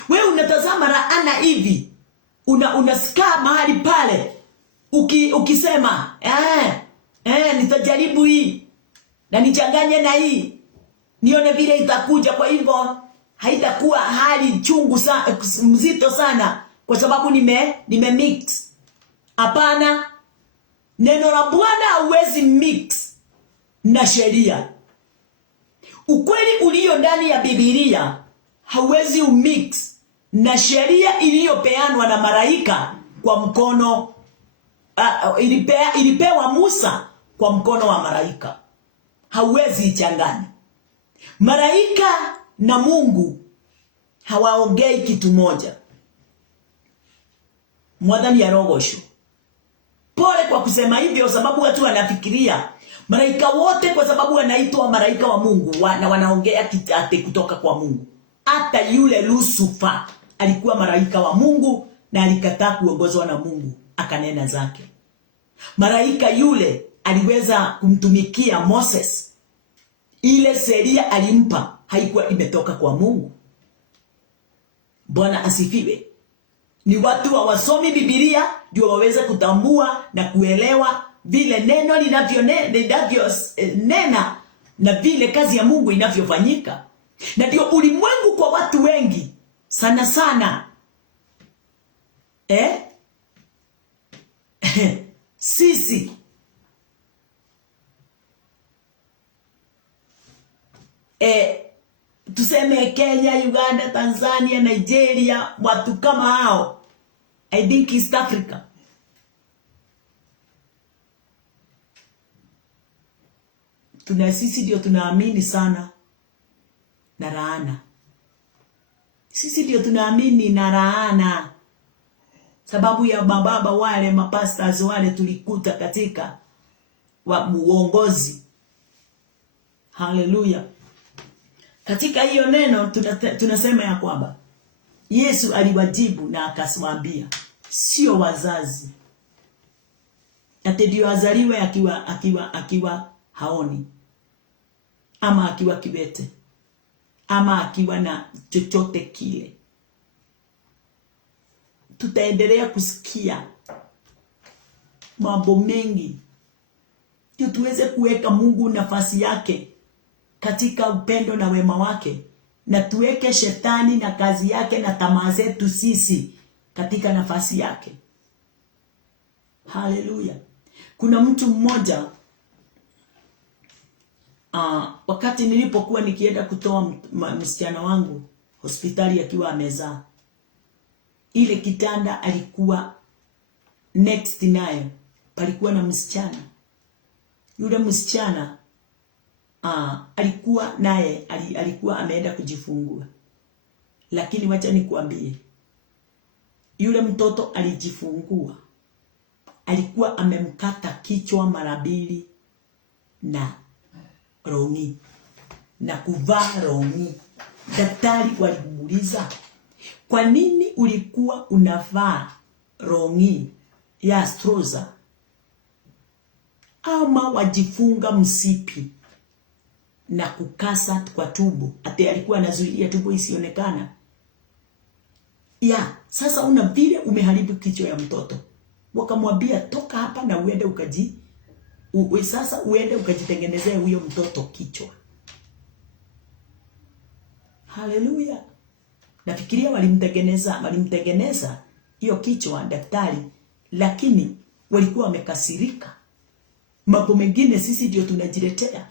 Wewe unatazama laana hivi, unasikaa mahali pale ukisema nitajaribu hii na nichanganye na hii nione vile itakuja. Kwa hivyo haitakuwa hali chungu sana, mzito sana, kwa sababu nime mix. Hapana, neno la Bwana hauwezi mix na sheria. Ukweli ulio ndani ya Biblia hauwezi umix na sheria iliyopeanwa na malaika kwa mkono ilipewa Musa kwa mkono wa malaika. Hauwezi ichanganya. Malaika na Mungu hawaongei kitu moja. Mwadhani ya rogosho. Pole kwa kusema hivyo, sababu watu wanafikiria malaika wote kwa sababu wanaitwa malaika wa Mungu na wanaongea kitate kutoka kwa Mungu. Hata yule Lucifer alikuwa malaika wa Mungu na alikataa kuongozwa na Mungu, akanena zake. Malaika yule aliweza kumtumikia Moses. Ile sheria alimpa haikuwa imetoka kwa Mungu. Bwana asifiwe. Ni watu wasomi Biblia ndio waweze kutambua na kuelewa vile neno linavyonena na vile kazi ya Mungu inavyofanyika. Na ndio ulimwengu kwa watu wengi sana sana sisi tuseme Kenya, Uganda, Tanzania, Nigeria, watu kama hao, I think East Africa, sisi ndio tunaamini sana na laana. Sisi ndio tunaamini na laana, sababu ya mababa wale, mapastors wale tulikuta katika uongozi. Haleluya. Katika hiyo neno tunasema ya kwamba Yesu aliwajibu na akaswaambia, sio wazazi ati ndio azaliwe akiwa haoni, ama akiwa kibete, ama akiwa na chochote kile. Tutaendelea kusikia mambo mengi ndio tuweze kuweka Mungu nafasi yake katika upendo na wema wake, na tuweke shetani na kazi yake na tamaa zetu sisi katika nafasi yake. Haleluya. Kuna mtu mmoja wakati nilipokuwa nikienda kutoa msichana wangu hospitali akiwa amezaa, ile kitanda alikuwa next nayo palikuwa na msichana. Yule msichana alikuwa naye alikuwa ameenda kujifungua. Lakini wacha nikuambie, yule mtoto alijifungua, alikuwa amemkata kichwa mara mbili na rongi na kuvaa rongi. Daktari walimuuliza, kwa nini ulikuwa unavaa rongi ya stroza ama wajifunga msipi na kukasa kwa tumbo? Ati alikuwa anazuilia tumbo isionekana. Sasa una vile umeharibu kichwa ya mtoto. Wakamwambia, toka hapa na uende sasa uende ukajitengenezea huyo mtoto kichwa. Haleluya. Nafikiria walimtengeneza hiyo kichwa daktari, lakini walikuwa wamekasirika. Mambo mengine sisi ndio tunajiletea.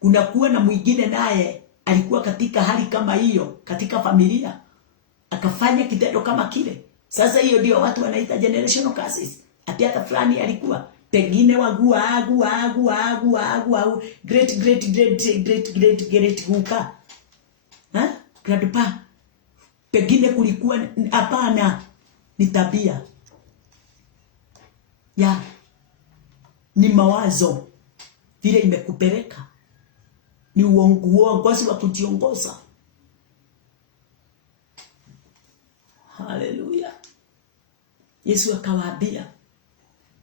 Kuna kuwa na mwingine naye alikuwa katika hali kama hiyo katika familia, akafanya kitendo kama kile. Sasa hiyo ndio watu wanaita generational curses. Ati hata fulani alikuwa pengine great huka grandpa, pengine kulikuwa hapana, ni tabia ni mawazo vile imekupeleka, ni uongozi wa kujiongoza. Haleluya. Yesu akawaambia,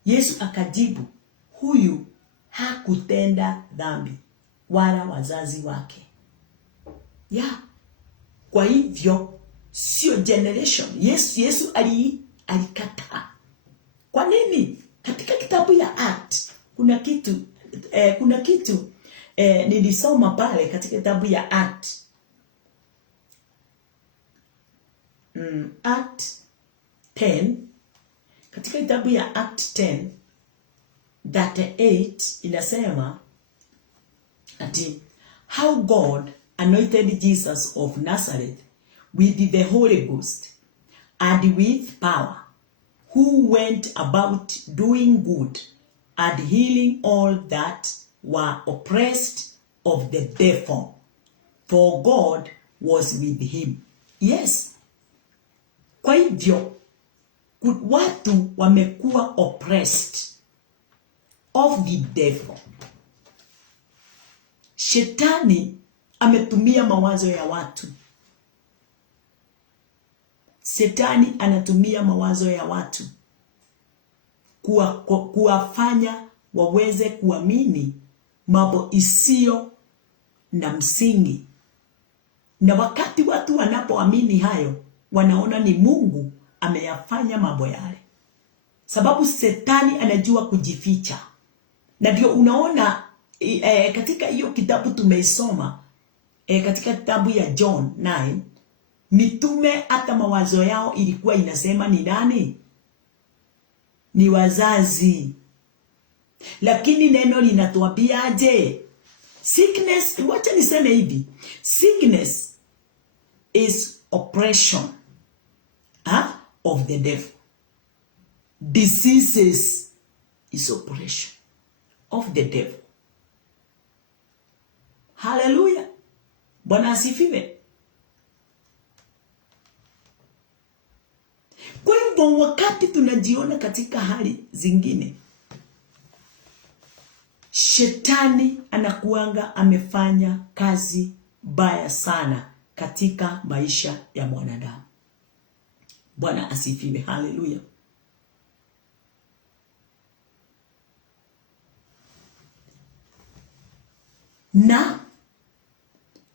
Yesu akajibu, huyu hakutenda dhambi wala wazazi wake. Kwa hivyo sio generation. Yesu alikataa. Kwa nini? Katika kitabu ya Acts kuna kitu nilisoma pale katika kitabu ya Acts. Acts 10, katika kitabu ya Acts 10:38 inasema ati how God anointed Jesus of Nazareth with the Holy Ghost and with power, who went about doing good and healing all that were oppressed of the devil, for God was with him. Yes. Kwa hivyo watu wamekuwa oppressed of the devil. Shetani ametumia mawazo ya watu. Shetani anatumia mawazo ya watu kuwafanya waweze kuamini mambo isiyo na msingi Na wakati watu wanapoamini hayo, wanaona ni Mungu ameyafanya mambo yale. Sababu Shetani anajua kujificha. Na ndio unaona katika hiyo kitabu tumeisoma, katika kitabu ya John 9, mitume hata mawazo yao ilikuwa inasema ni nani? Ni wazazi. Lakini neno linatuambiaje? Sickness, wacha niseme hivi. Sickness is oppression of the devil. Diseases is oppression of the devil. Hallelujah. Bwana asifiwe. Kwa hivyo wakati tunajiona katika hali zingine, Shetani anakuanga amefanya kazi baya sana katika maisha ya mwanadamu. Bwana asifiwe. Hallelujah. Na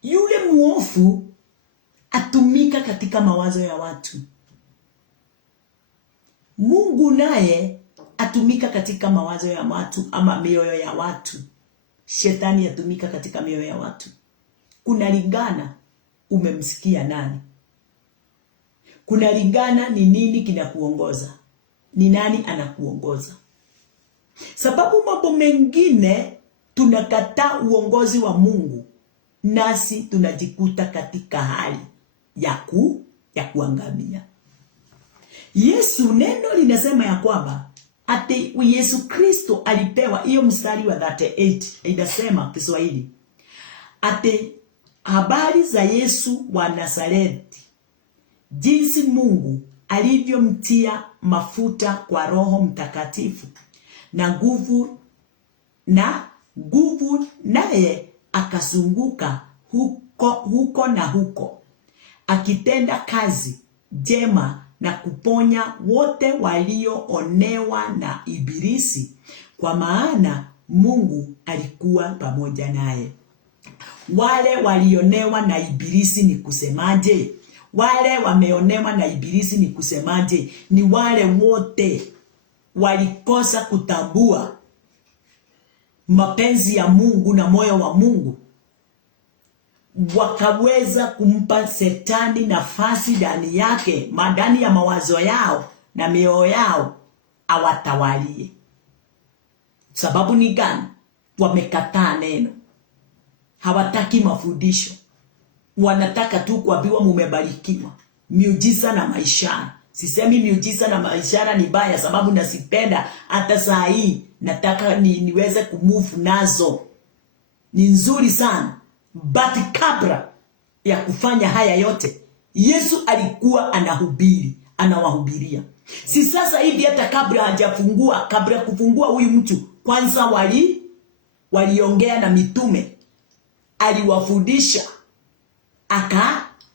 yule muovu atumika katika mawazo ya watu. Mungu naye atumika katika mawazo ya watu ama mioyo ya watu. Shetani atumika katika mioyo ya watu. Kunalingana umemsikia nani. Kunalingana ni nini kinakuongoza. Ni nani anakuongoza. Sababu mambo mengine tunakataa uongozi wa Mungu, nasi tunajikuta katika hali ya kuangamia. Yesu, neno linasema ya kwamba ati Yesu Kristo alipewa, hiyo mstari wa 38 inasema Kiswahili, ati habari za Yesu wa Nazareti, jinsi Mungu alivyomtia mafuta kwa Roho Mtakatifu na nguvu, naye akazunguka huko na huko akitenda kazi njema na kuponya wote walioonewa na Ibilisi, kwa maana Mungu alikuwa pamoja naye. Wale walionewa na Ibilisi ni kusemaje? Wale wameonewa na Ibilisi ni kusemaje? Ni wale wote walikosa kutambua mapenzi ya Mungu na moyo wa Mungu, wakaweza kumpa Shetani nafasi ndani yake, ndani ya mawazo yao na mioyo yao awatawalie. Sababu ni gani? Wamekataa neno. Hawataki mafundisho. Wanataka tu kuambiwa mumebarikiwa. Miujiza na maishara. Sisemi miujiza na maishara ni baya, sababu nasipenda hata saa hii. Nataka niweze kumove nazo. Ni nzuri sana. But kabla ya kufanya haya yote, Yesu alikuwa anahubiri, anawahubiria. Si sasa hivi hata kabla ya kufungua huyu mtu, kwanza waliongea na mitume. Aliwafundisha,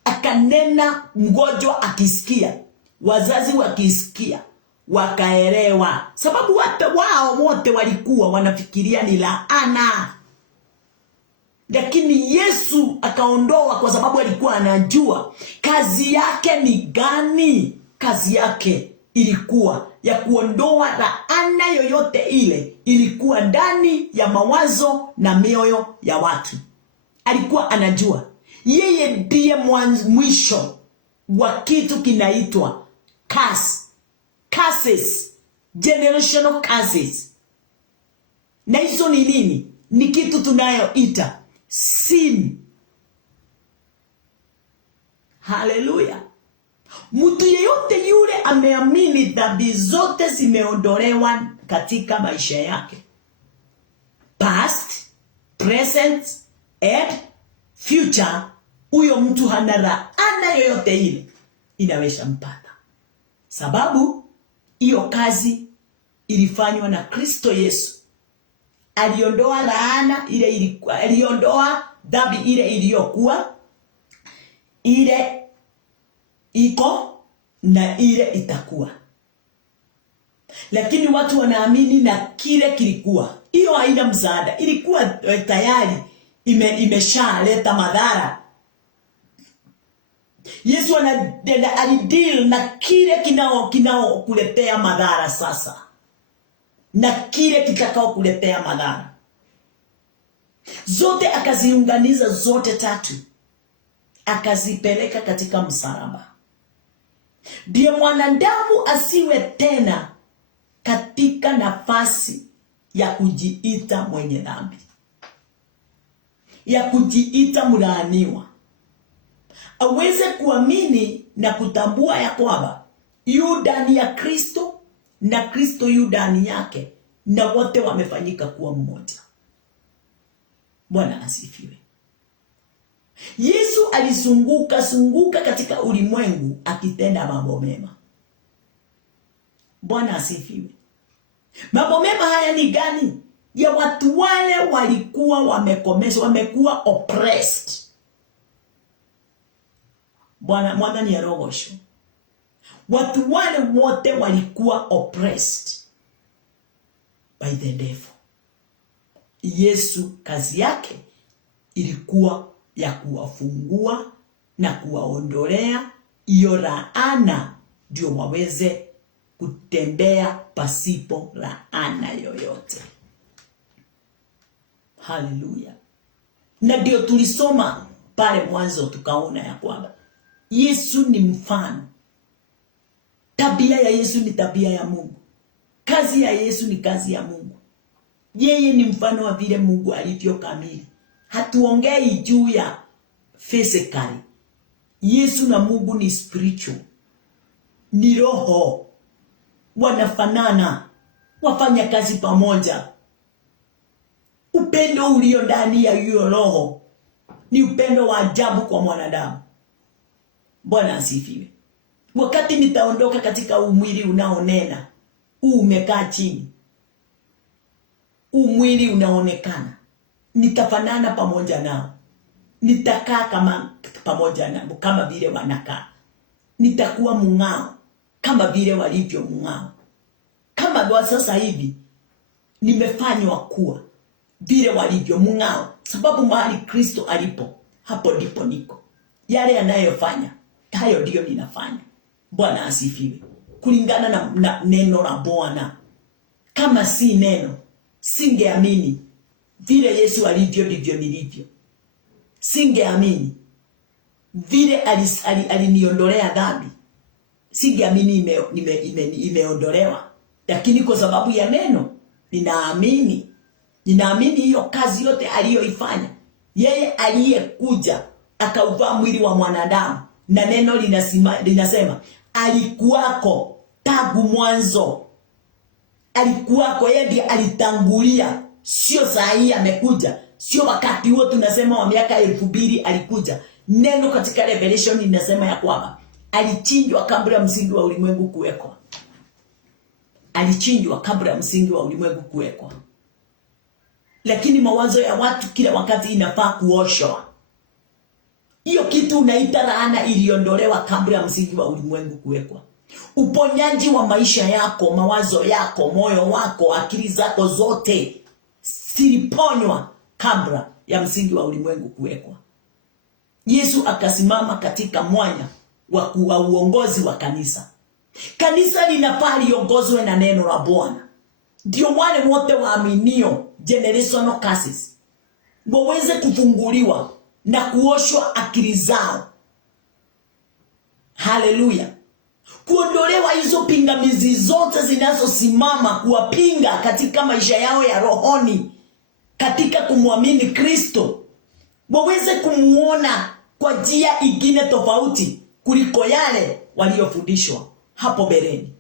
akanena, mgonjwa akisikia, wazazi wakisikia, wakaelewa. Sababu wao wote walikuwa wanafikiria ni laana. Lakini Yesu akaondoa, kwa sababu alikuwa anajua kazi yake ni gani. Kazi yake ilikuwa ya kuondoa laana yoyote ile ilikuwa ndani ya mawazo na mioyo ya watu. Alikuwa anajua yeye ndiye mwisho wa kitu kinaitwa curses, generational curses. Na hizo ni nini? Ni kitu tunayoita sin. Hallelujah. Mtu yeyote yule ameamini dhambi zote zimeondolewa katika maisha yake, past, present and future, huyo mtu hana laana yoyote ile inaweza mpata. Sababu hiyo kazi ilifanywa na Kristo Yesu. Aliondoa laana ile ilikuwa, aliondoa dhambi ile iliyokuwa, ile iko na ile itakuwa. Lakini watu wanaamini na kile kilikuwa. Hiyo haina msaada. Ilikuwa tayari imeshaleta madhara. Yesu alideal na kile kinao kuletea madhara sasa, na kile kitakao kuletea madhara. Zote akaziunganiza zote tatu, akazipeleka katika msalaba. Ndiye mwanadamu asiwe tena katika nafasi ya kujiita mwenye dhambi, ya kujiita mlaaniwa. Aweze kuamini na kutambua ya kwamba yu ndani ya Kristo na Kristo yu ndani yake, na wote wamefanyika kuwa mmoja. Bwana asifiwe. Yesu alizunguka katika ulimwengu akitenda mambo mema. Bwana asifiwe. Mambo mema haya ni gani? Ya watu wale walikuwa wamekomeshwa, wamekuwa oppressed. Bwana ni arogosho. Watu wale wote walikuwa oppressed by the devil. Yesu kazi yake ilikuwa ya kuwafungua na kuwaondolea hiyo laana, ndio waweze kutembea pasipo laana yoyote. Haleluya. Na ndio tulisoma pale mwanzo tukaona ya kwamba Yesu ni mfano. Tabia ya Yesu ni tabia ya Mungu. Kazi ya Yesu ni kazi ya Mungu. Yeye ni mfano wa vile Mungu alivyo kamili. Hatuongei juu ya physically. Yesu na Mungu ni spiritual. Ni roho. Wanafanana. Wafanya kazi pamoja. Upendo ulio ndani ya hiyo roho ni upendo wa ajabu kwa mwanadamu. Bwana asifiwe. Wakati nitaondoka katika umwili unaonena, umekaa chini, umwili unaonekana, nitafanana pamoja nao. Nitakaa kama pamoja nao, kama vile wanakaa. Nitakuwa mung'ao kama vile walivyo mung'ao. Kama kwa sasa hivi nimefanywa kuwa vile walivyo mung'ao, sababu mahali Kristo alipo, hapo ndipo niko. Yale anayofanya, hayo ndio ninafanya. Bwana asifiwe. Kulingana na neno la Bwana. Kama si neno, singeamini vile Yesu alivyo ndivyo nilivyo. Singeamini vile aliniondolea dhambi. Singeamini imeondolewa. Lakini kwa sababu ya neno, ninaamini hiyo kazi yote aliyoifanya. Yeye aliyekuja akauvaa mwili wa mwanadamu, na neno linasema alikuwako tangu mwanzo. Alikuwako, yeye ndiye alitangulia. Sio saa hii amekuja, sio wakati huo tunasema wa miaka 2000 alikuja. Neno katika Revelation linasema ya kwamba alichinjwa kabla ya msingi wa ulimwengu kuwekwa. Alichinjwa kabla ya msingi wa ulimwengu kuwekwa. Lakini mawazo ya watu kila wakati inafaa kuoshwa. Hiyo kitu unaita laana iliondolewa kabla ya msingi wa ulimwengu kuwekwa. Uponyaji wa maisha yako, mawazo yako, moyo wako, akili zako zote ziliponywa kabla ya msingi wa ulimwengu kuwekwa. Yesu akasimama katika mwanya wa uongozi wa kanisa. Kanisa linafaa liongozwe na neno la Bwana. Ndio wale wote waaminio, generational curses, waweze kufunguliwa na kuoshwa akili zao. Haleluya. Kuondolewa hizo pingamizi zote zinazosimama kuwapinga katika maisha yao ya rohoni, katika kumwamini Kristo. Waweze kumuona kwa njia ingine tofauti kuliko yale waliofundishwa hapo mbeleni.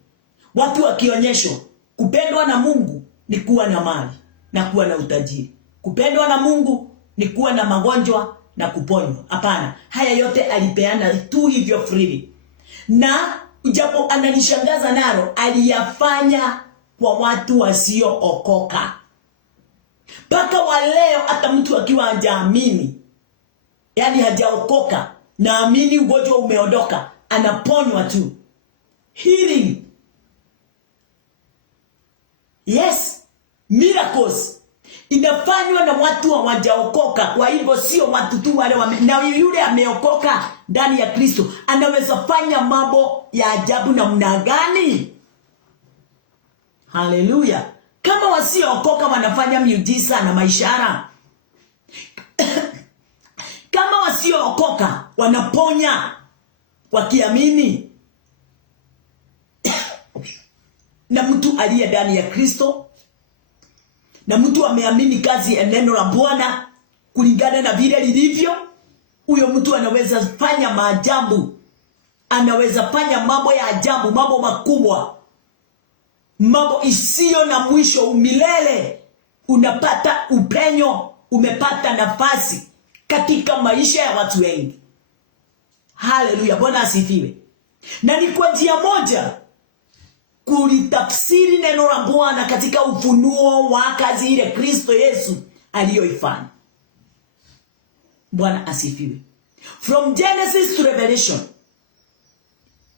Watu wakionyeshwa kupendwa na Mungu ni kuwa na mali na kuwa na utajiri. Kupendwa na Mungu ni kuwa na magonjwa na kuponywa. Hapana, haya yote alipeana tu hivyo freely. Na japo ananishangaza nalo, aliyafanya kwa watu wasiookoka. Mpaka wa leo hata mtu akiwa hajaamini, yani hajaokoka, naamini ugonjwa umeondoka, anaponywa tu. Healing. Yes, miracles. inafanywa na watu hawajaokoka. Kwa hivyo sio watu tu wale na yule ameokoka ndani ya Kristo anaweza fanya mambo ya ajabu namna gani? Haleluya. Kama wasiookoka wanafanya miujiza na maishara. Kama wasiookoka wanaponya wakiamini. Na mtu aliye ndani ya Kristo, na mtu ameamini kazi ya neno la Bwana kulingana na vile lilivyo, huyo mtu anaweza fanya maajabu. Anaweza fanya mambo ya ajabu, mambo makubwa, mambo isiyo na mwisho, umilele. Unapata upenyo, umepata nafasi katika maisha ya watu wengi. Haleluya, Bwana asifiwe. Na ni kwa njia moja kulitafsiri neno la Bwana katika ufunuo wa kazi ile Kristo Yesu aliyoifanya. Bwana asifiwe. From Genesis to Revelation,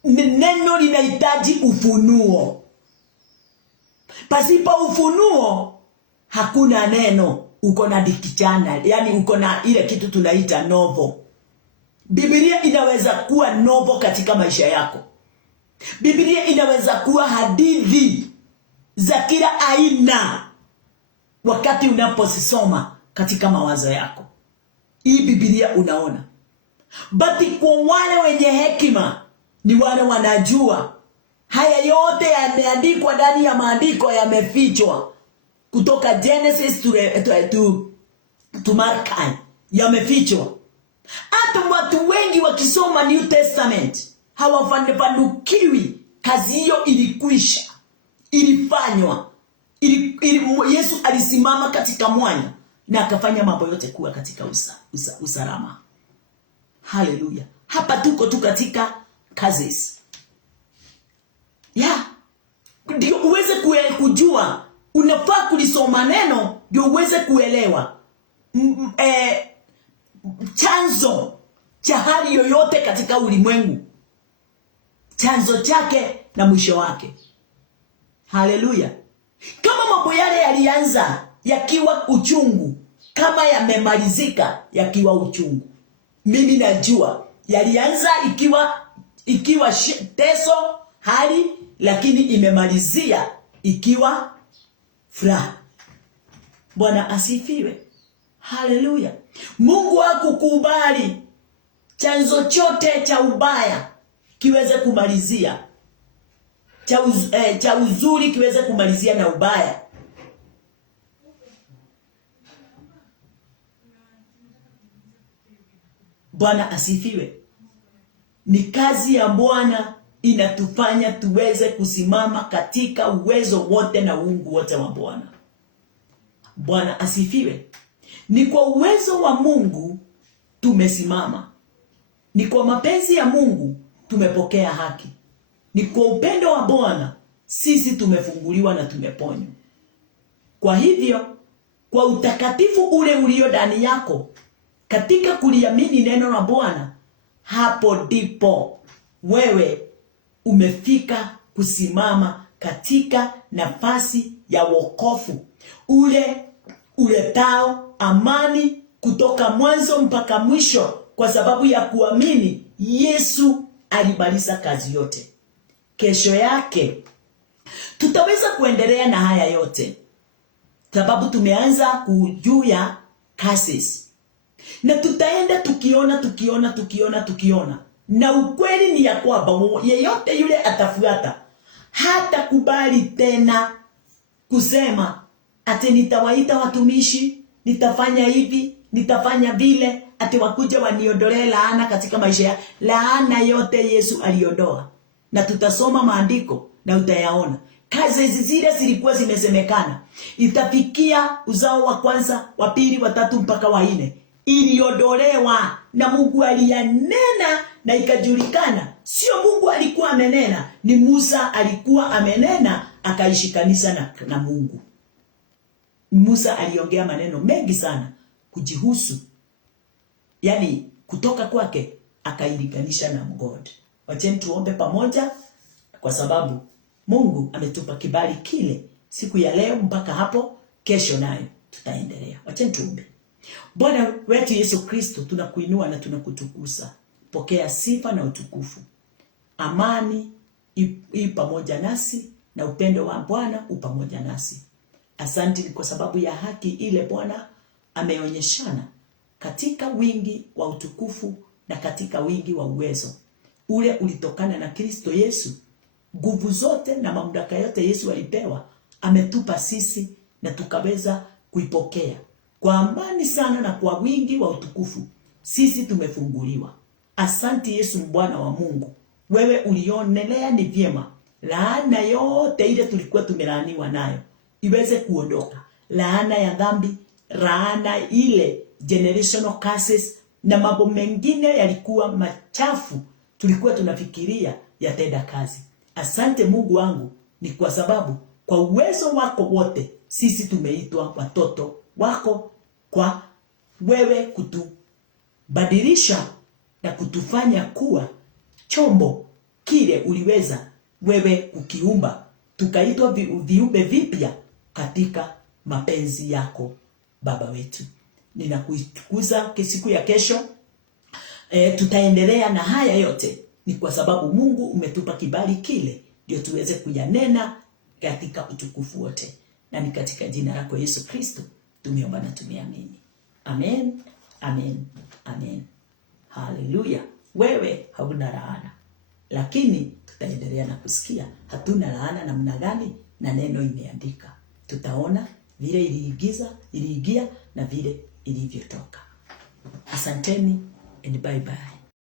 neno linahitaji ufunuo. Pasipo ufunuo hakuna neno. Uko na dictionary, yani uko na ile kitu tunaita novel. Biblia inaweza kuwa novel katika maisha yako. Biblia inaweza kuwa hadithi za kila aina wakati unaposoma katika mawazo yako. Hii Biblia unaona. But kwa wale wenye hekima ni wale wanajua haya yote yameandikwa ndani ya maandiko, yamefichwa kutoka Genesis to Malachi, yamefichwa. Hata watu wengi wakisoma New Testament hawafanukiwi. Kazi hiyo ilikwisha, ilifanywa. Yesu alisimama katika mwanya na akafanya mambo yote kuwa katika usalama. Haleluya. Hapa tuko tu katika kazi. Ndio uweze kujua, unafaa kulisoma neno ndio uweze kuelewa chanzo cha hali yoyote katika ulimwengu, chanzo chake na mwisho wake. Haleluya. Kama mambo yale yalianza yakiwa uchungu, kama yamemalizika yakiwa uchungu, mimi najua yalianza ikiwa teso hali, lakini imemalizia ikiwa furaha. Bwana asifiwe. Haleluya. Mungu hakukubali chanzo chote cha ubaya kiweze kumalizia cha uzuri kiweze kumalizia na ubaya. Bwana asifiwe. Ni kazi ya Bwana inatufanya tuweze kusimama katika uwezo wote na uungu wote wa Bwana. Bwana asifiwe. Ni kwa uwezo wa Mungu tumesimama. Ni kwa mapenzi ya Mungu tumepokea haki. Ni kwa upendo wa Bwana sisi tumefunguliwa na tumeponywa. Kwa hivyo, kwa utakatifu ule ulio ndani yako, katika kuliamini neno la Bwana, hapo ndipo wewe umefika kusimama katika nafasi ya wokovu ule uletao amani kutoka mwanzo mpaka mwisho, kwa sababu ya kuamini Yesu alimaliza kazi yote. Kesho yake tutaweza kuendelea na haya yote, sababu tumeanza kujua kazi, na tutaenda tukiona. Na ukweli ni ya kwamba yeyote yule atafuata hata kubali tena kusema ati nitawaita watumishi, nitafanya hivi, nitafanya vile, ati wakuja waniondolee laana katika maisha ya. Laana yote Yesu aliondoa. Na tutasoma maandiko na utayaona. Kazi zile zilikuwa zimesemekana itafikia uzao wa kwanza, wa pili, wa tatu mpaka wa nne. Iliondolewa na Mungu aliyanena na ikajulikana. Sio Mungu alikuwa amenena, ni Musa alikuwa amenena akaishikanisha na Mungu. Musa aliongea maneno mengi sana kujihusu, yani kutoka kwake akailinganisha na God. Wacheni tuombe pamoja, kwa sababu Mungu ametupa kibali kile siku ya leo mpaka hapo kesho nayo tutaendelea. Wacha tuombe. Bwana wetu Yesu Kristo, tunakuinua na tunakutukuza. Pokea sifa na utukufu. Amani i pamoja nasi na upendo wa Bwana upamoja nasi. Asante kwa sababu ya haki ile Bwana ameonyeshana katika wingi wa utukufu na katika wingi wa uwezo. Ule ulitokana na Kristo Yesu. Nguvu zote na mamlaka yote Yesu alipewa, ametupa sisi na tukaweza kuipokea. Kwa amani sana na kwa wingi wa utukufu, sisi tumefunguliwa. Asante Yesu Bwana wa Mungu. Wewe ulionelea ni vyema laana yote ile tulikuwa tumelaaniwa nayo iweze kuondoka. Laana ya dhambi, laana ile generational curses na mambo mengine yalikuwa machafu tulikuwa tunafikiria yatenda kazi. Asante Mungu wangu, ni kwa sababu kwa uwezo wako wote sisi tumeitwa watoto wako, kwa wewe kutubadilisha na kutufanya kuwa chombo kile uliweza wewe kukiumba, tukaitwa viumbe vipya katika mapenzi yako Baba wetu. Ninakuitukuza siku ya kesho. Tutaendelea na haya yote ni kwa sababu Mungu umetupa kibali kile ndio tuweze kuyanena katika utukufu wote. Na ni katika jina lako Yesu Kristo tumeomba na tumeamini. Amen. Amen. Amen. Hallelujah. Wewe hauna laana, lakini tutaendelea na kusikia hatuna laana namna gani, na neno imeandika. Tutaona vile iliingia na vile ilivyotoka. Asanteni and bye bye.